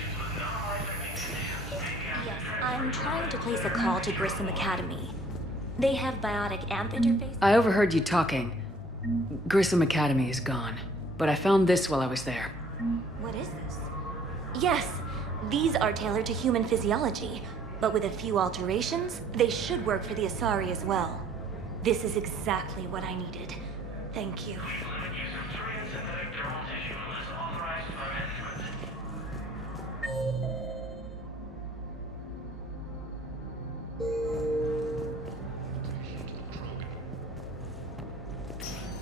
Yes, I'm trying to place a call to Grissom Academy. They have biotic amp interface. I overheard you talking. Grissom Academy is gone, but I found this while I was there. What is this? Yes, these are tailored to human physiology, but with a few alterations, they should work for the Asari as well. This is exactly what I needed. Thank you.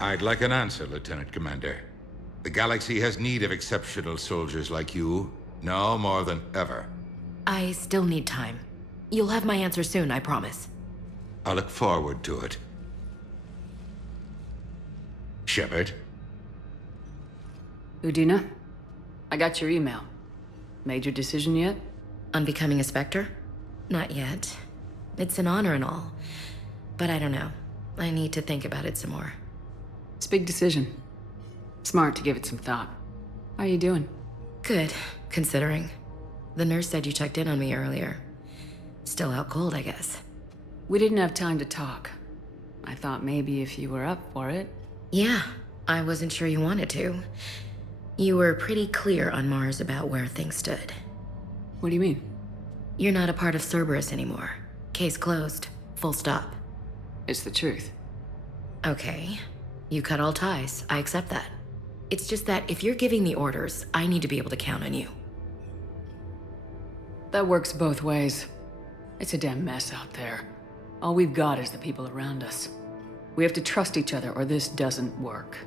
I'd like an answer, Lieutenant Commander. The galaxy has need of exceptional soldiers like you, now more than ever. I still need time. You'll have my answer soon, I promise. I look forward to it. Shepard? Udina, I got your email. Made your decision yet? On becoming a Spectre? Not yet. It's an honor and all. But I don't know. I need to think about it some more. It's a big decision. Smart to give it some thought. How are you doing? Good, considering. The nurse said you checked in on me earlier. Still out cold, I guess. We didn't have time to talk. I thought maybe if you were up for it. Yeah, I wasn't sure you wanted to. You were pretty clear on Mars about where things stood. What do you mean? You're not a part of Cerberus anymore. Case closed. Full stop. It's the truth. Okay. You cut all ties. I accept that. It's just that if you're giving the orders, I need to be able to count on you. That works both ways. It's a damn mess out there. All we've got is the people around us. We have to trust each other or this doesn't work.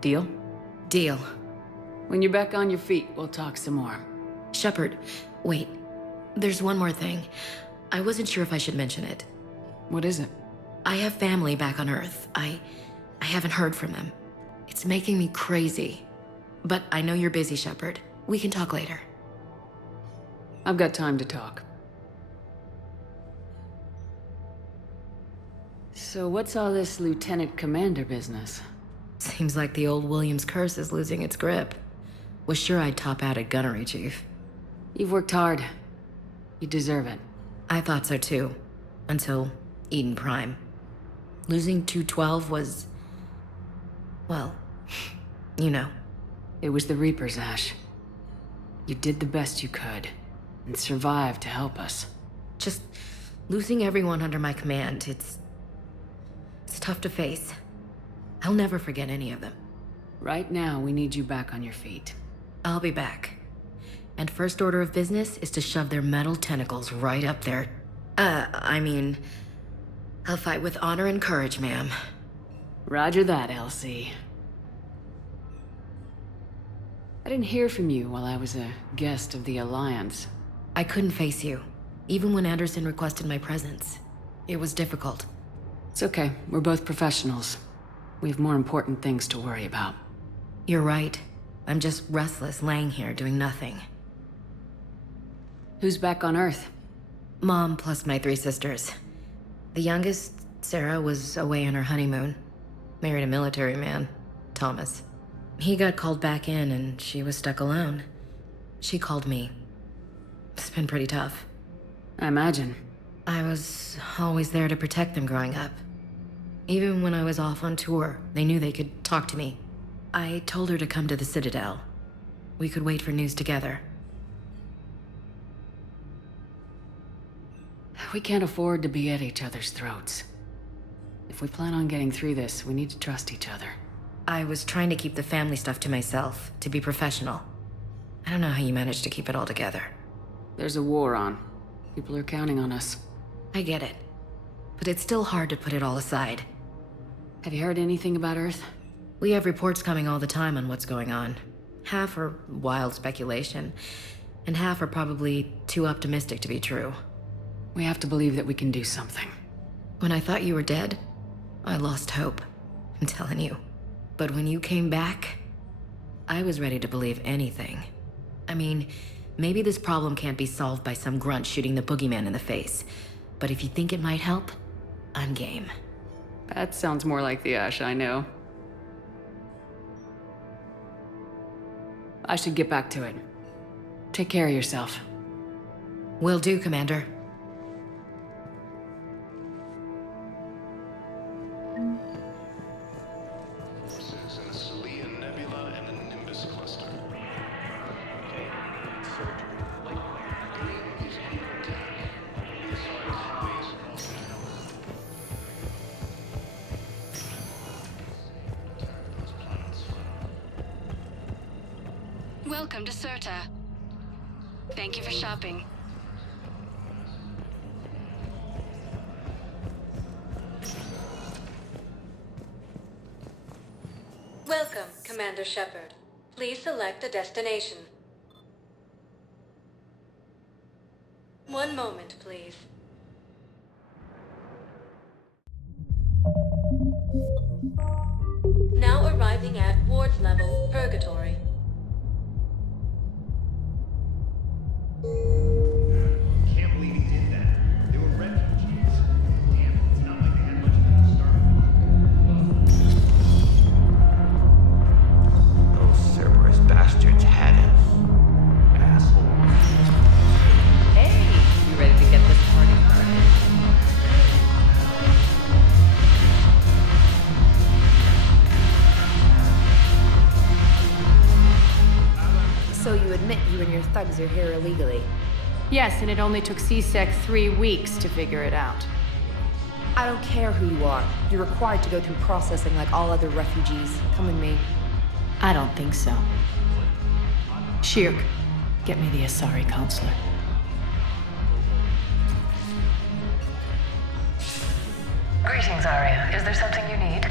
Deal? Deal. When you're back on your feet, we'll talk some more. Shepard, wait. There's one more thing. I wasn't sure if I should mention it. What is it? I have family back on Earth. I haven't heard from them. It's making me crazy. But I know you're busy, Shepard. We can talk later. I've got time to talk. So what's all this Lieutenant Commander business? Seems like the old Williams curse is losing its grip. Was sure I'd top out at gunnery, Chief. You've worked hard. You deserve it. I thought so too. Until Eden Prime. Losing 212 was... well, you know. It was the Reapers, Ash. You did the best you could, and survived to help us. Just losing everyone under my command, it's tough to face. I'll never forget any of them. Right now, we need you back on your feet. I'll be back. And first order of business is to shove their metal tentacles right up there. I'll fight with honor and courage, ma'am. Roger that, Elsie. I didn't hear from you while I was a guest of the Alliance. I couldn't face you, even when Anderson requested my presence. It was difficult. It's okay. We're both professionals. We have more important things to worry about. You're right. I'm just restless, laying here doing nothing. Who's back on Earth? Mom plus my 3 sisters. The youngest, Sarah, was away on her honeymoon. Married a military man, Thomas. He got called back in and she was stuck alone. She called me. It's been pretty tough. I imagine. I was always there to protect them growing up. Even when I was off on tour, they knew they could talk to me. I told her to come to the Citadel. We could wait for news together. We can't afford to be at each other's throats. If we plan on getting through this, we need to trust each other. I was trying to keep the family stuff to myself, to be professional. I don't know how you managed to keep it all together. There's a war on. People are counting on us. I get it. But it's still hard to put it all aside. Have you heard anything about Earth? We have reports coming all the time on what's going on. Half are wild speculation, and half are probably too optimistic to be true. We have to believe that we can do something. When I thought you were dead, I lost hope. I'm telling you. But when you came back, I was ready to believe anything. I mean, maybe this problem can't be solved by some grunt shooting the boogeyman in the face. But if you think it might help, I'm game. That sounds more like the Ash I know. I should get back to it. Take care of yourself. Will do, Commander. Welcome to Serta. Thank you for shopping. Welcome, Commander Shepard. Please select a destination. One moment, please. Now arriving at ward level, Purgatory. Can't believe he did that. They were refugees. Damn, it's not like they had much of them to start with. Those Cerberus bastards had us. Assholes. Hey, you ready to get this party started? So you admit you and your thugs are here illegally? Yes, and it only took CSEC 3 weeks to figure it out. I don't care who you are. You're required to go through processing like all other refugees. Come with me. I don't think so. Shirk, get me the Asari counselor. Greetings, Arya. Is there something you need?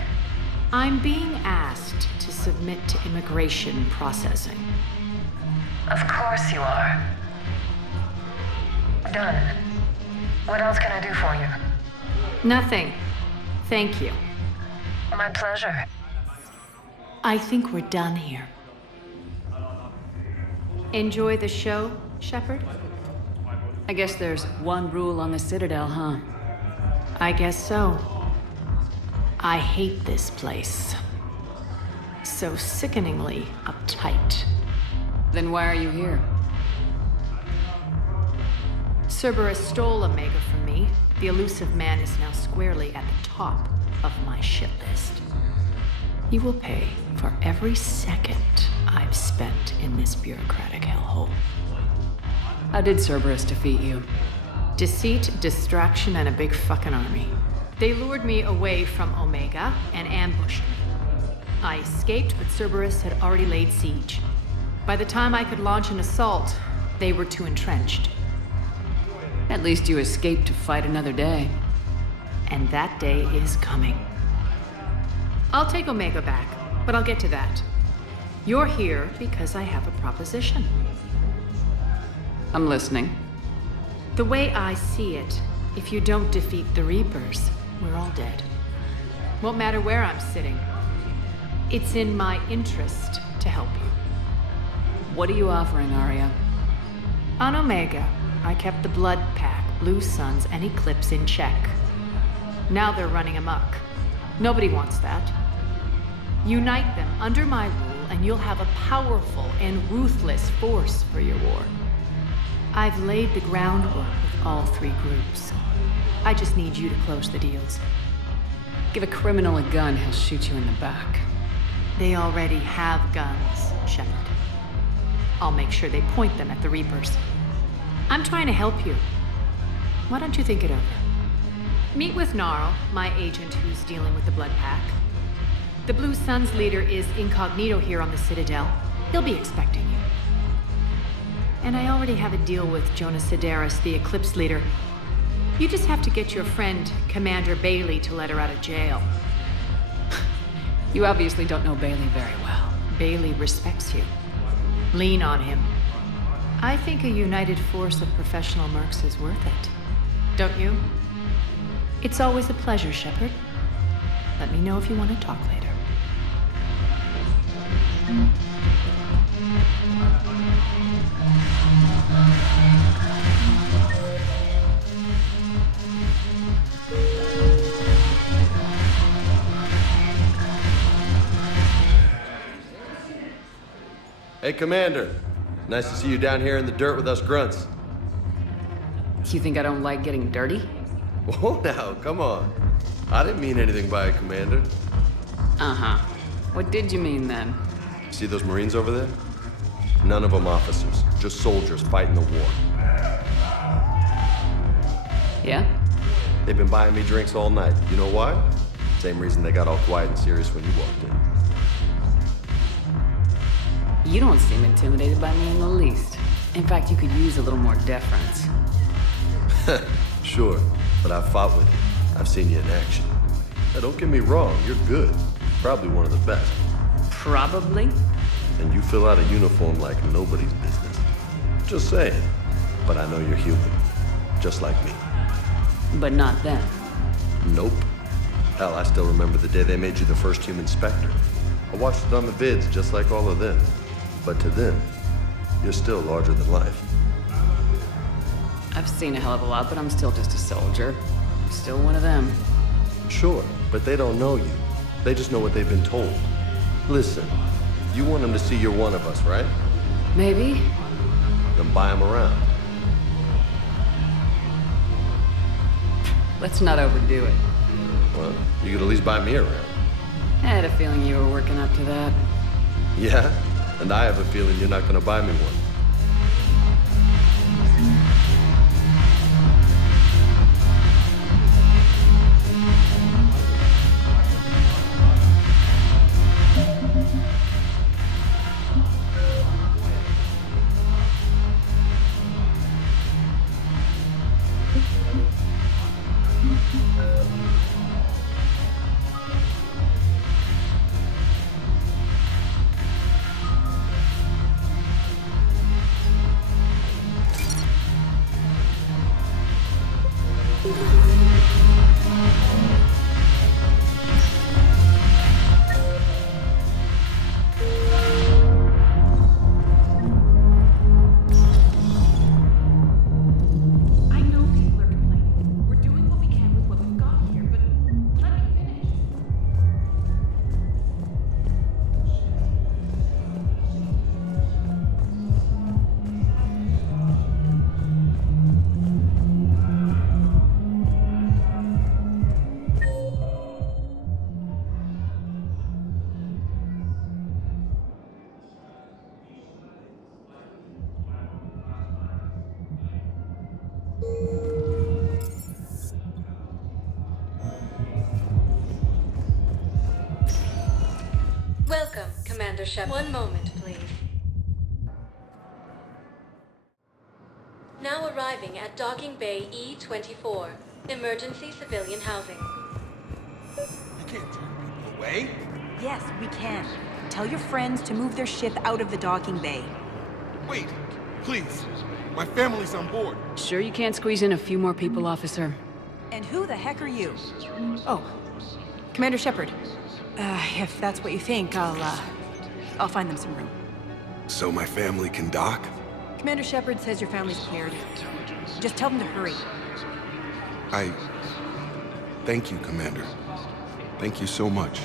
I'm being asked to submit to immigration processing. Of course you are. Done. What else can I do for you? Nothing. Thank you. My pleasure. I think we're done here. Enjoy the show, Shepard? I guess there's one rule on the Citadel, huh? I guess so. I hate this place. So sickeningly uptight. Then why are you here? Cerberus stole Omega from me. The elusive man is now squarely at the top of my shit list. He will pay for every second I've spent in this bureaucratic hellhole. How did Cerberus defeat you? Deceit, distraction, and a big fucking army. They lured me away from Omega and ambushed me. I escaped, but Cerberus had already laid siege. By the time I could launch an assault, they were too entrenched. At least you escaped to fight another day. And that day is coming. I'll take Omega back, but I'll get to that. You're here because I have a proposition. I'm listening. The way I see it, if you don't defeat the Reapers, we're all dead. Won't matter where I'm sitting. It's in my interest to help you. What are you offering, Arya? On Omega, I kept the Blood Pack, Blue Suns, and Eclipse in check. Now they're running amok. Nobody wants that. Unite them under my rule, and you'll have a powerful and ruthless force for your war. I've laid the groundwork with all 3 groups. I just need you to close the deals. Give a criminal a gun, he'll shoot you in the back. They already have guns, Shepard. I'll make sure they point them at the Reapers. I'm trying to help you. Why don't you think it over? Meet with Gnarl, my agent who's dealing with the Blood Pack. The Blue Suns leader is incognito here on the Citadel. He'll be expecting you. And I already have a deal with Jonas Sedaris, the Eclipse leader. You just have to get your friend, Commander Bailey, to let her out of jail. You obviously don't know Bailey very well. Bailey respects you. Lean on him. I think a united force of professional mercs is worth it. Don't you? It's always a pleasure, Shepard. Let me know if you want to talk later. Hey, Commander. Nice to see you down here in the dirt with us grunts. You think I don't like getting dirty? Whoa, now, come on. I didn't mean anything by it, Commander. Uh-huh. What did you mean then? See those Marines over there? None of them officers, just soldiers fighting the war. Yeah? They've been buying me drinks all night. You know why? Same reason they got all quiet and serious when you walked in. You don't seem intimidated by me in the least. In fact, you could use a little more deference. Sure, but I've fought with you. I've seen you in action. Now, don't get me wrong, you're good. Probably one of the best. Probably? And you fill out a uniform like nobody's business. Just saying. But I know you're human. Just like me. But not them. Nope. Hell, I still remember the day they made you the first human Spectre. I watched it on the vids, just like all of them. But to them, you're still larger than life. I've seen a hell of a lot, but I'm still just a soldier. I'm still one of them. Sure, but they don't know you. They just know what they've been told. Listen, you want them to see you're one of us, right? Maybe. Then buy them around. Let's not overdo it. Well, you could at least buy me around. I had a feeling you were working up to that. Yeah? And I have a feeling you're not gonna buy me one. Welcome, Commander Shepard. One moment, please. Now arriving at Docking Bay E-24, emergency civilian housing. You can't turn people away. Yes, we can. Tell your friends to move their ship out of the docking bay. Wait, please. My family's on board. Sure you can't squeeze in a few more people, officer? And who the heck are you? Oh, Commander Shepard. If that's what you think, I'll find them some room. So my family can dock? Commander Shepard says your family's cleared. Just tell them to hurry. Thank you, Commander. Thank you so much.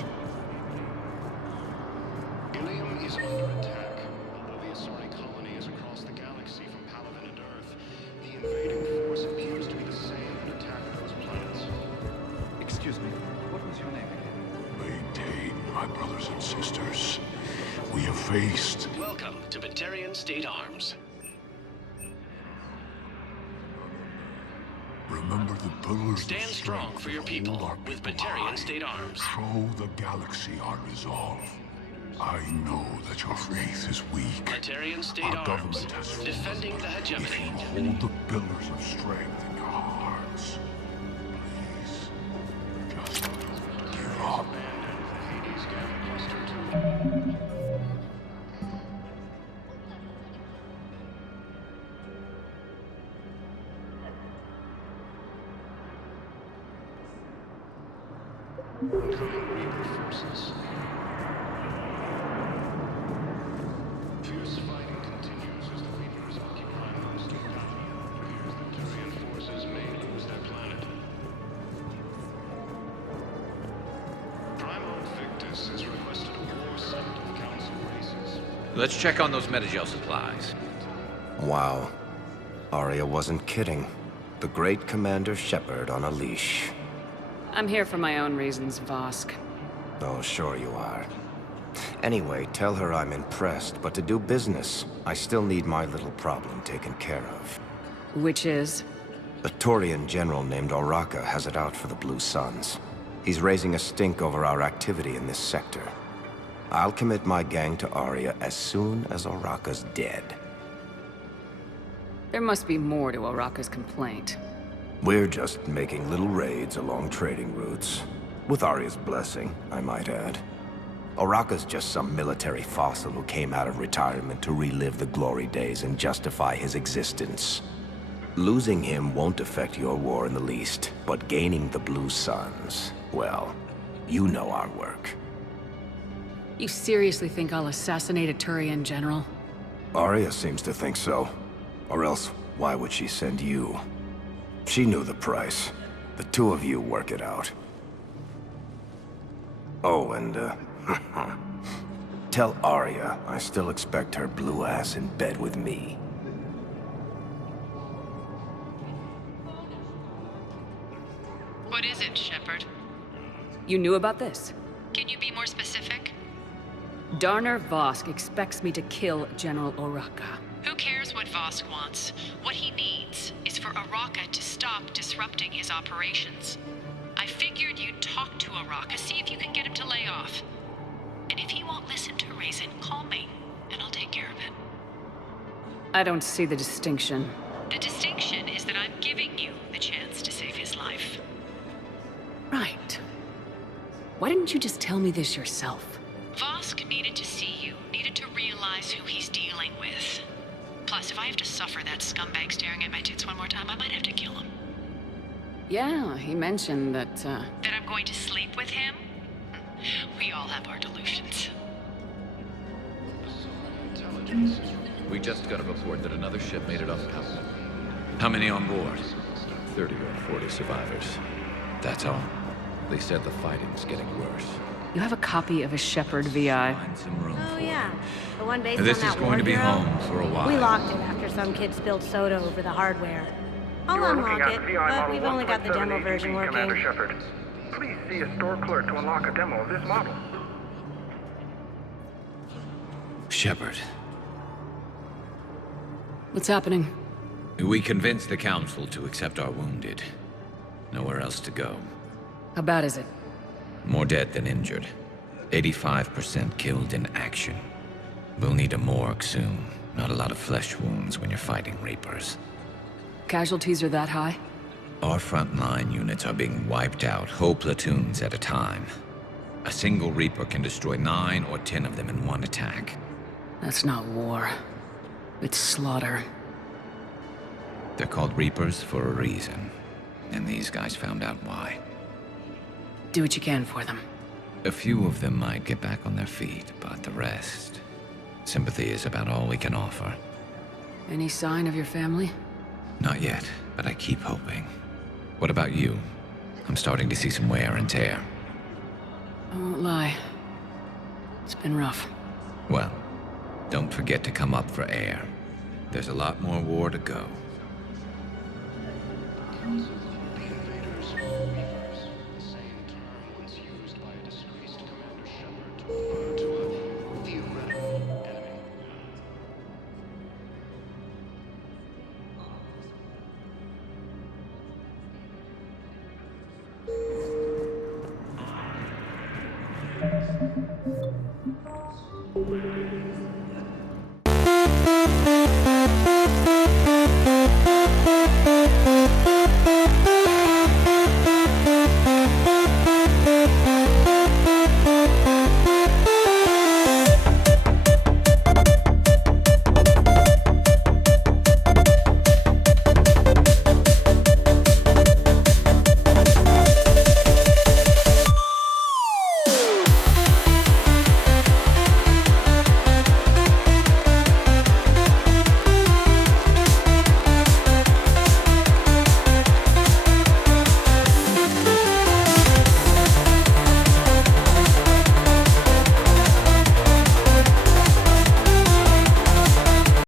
Ilium is under attack. Although the Asari colony is across the galaxy from Paladin and Earth, the invading force appears to be the same and attack those planets. Excuse me, what was your name again? Maintain, my brothers and sisters. We have faced... Welcome to Batarian State Arms. Remember the pillars. Stand strong for your people with Batarian State Arms. Show the galaxy our resolve. I know that your faith is weak. Batarian State Our Arms, government has defending the If you hegemony. hold the pillars of strength in your hearts, please, just give up. Incoming Reaper forces. Fierce fighting continues as the Reapers occupy most of Gadania. It appears that Turian forces may lose their planet. Primal Victus has requested a war summit of Council races. Let's check on those Metagel supplies. Wow. Arya wasn't kidding. The great Commander Shepard on a leash. I'm here for my own reasons, Vosk. Oh, sure you are. Anyway, tell her I'm impressed, but to do business, I still need my little problem taken care of. Which is? A Turian general named Oraka has it out for the Blue Suns. He's raising a stink over our activity in this sector. I'll commit my gang to Arya as soon as Oraka's dead. There must be more to Oraka's complaint. We're just making little raids along trading routes. With Arya's blessing, I might add. Oraka's just some military fossil who came out of retirement to relive the glory days and justify his existence. Losing him won't affect your war in the least, but gaining the Blue Suns, well, you know our work. You seriously think I'll assassinate a Turian general? Arya seems to think so. Or else, why would she send you? She knew the price. The two of you work it out. Oh, and, tell Arya I still expect her blue ass in bed with me. What is it, Shepard? You knew about this? Can you be more specific? Darner Vosk expects me to kill General Oraka. Who cares what Vosk wants? What he needs is for Oraka to stop disrupting his operations. I figured you'd talk to Oraka, see if you can get him to lay off. And if he won't listen to reason, call me, and I'll take care of it. I don't see the distinction. The distinction is that I'm giving you the chance to save his life. Right. Why didn't you just tell me this yourself? Vosk needed to see you, needed to realize who he's dealing with. Plus, if I have to suffer that scumbag staring at my tits one more time, I might have to kill him. Yeah, he mentioned that, That I'm going to sleep with him? We all have our delusions. We just got a report that another ship made it off Paladin. How many on board? 30 or 40 survivors. That's all. They said the fighting's getting worse. you have a copy of a Shepard VI. Oh, yeah. The one based This on that is going to be war hero? home for a while. We locked it after some kid spilled soda over the hardware. I'll unlock it, but we've only got the demo version working. Commander Shepard, please see a store clerk to unlock a demo of this model. Shepard. What's happening? We convinced the Council to accept our wounded. Nowhere else to go. How bad is it? More dead than injured. 85% killed in action. We'll need a morgue soon. Not a lot of flesh wounds when you're fighting Reapers. Casualties are that high? Our frontline units are being wiped out, whole platoons at a time. A single Reaper can destroy 9 or 10 of them in one attack. That's not war. It's slaughter. They're called Reapers for a reason. And these guys found out why. Do what you can for them. A few of them might get back on their feet, but the rest... Sympathy is about all we can offer. Any sign of your family? Not yet, but I keep hoping. What about you? I'm starting to see some wear and tear. I won't lie. It's been rough. Well, don't forget to come up for air. There's a lot more war to go.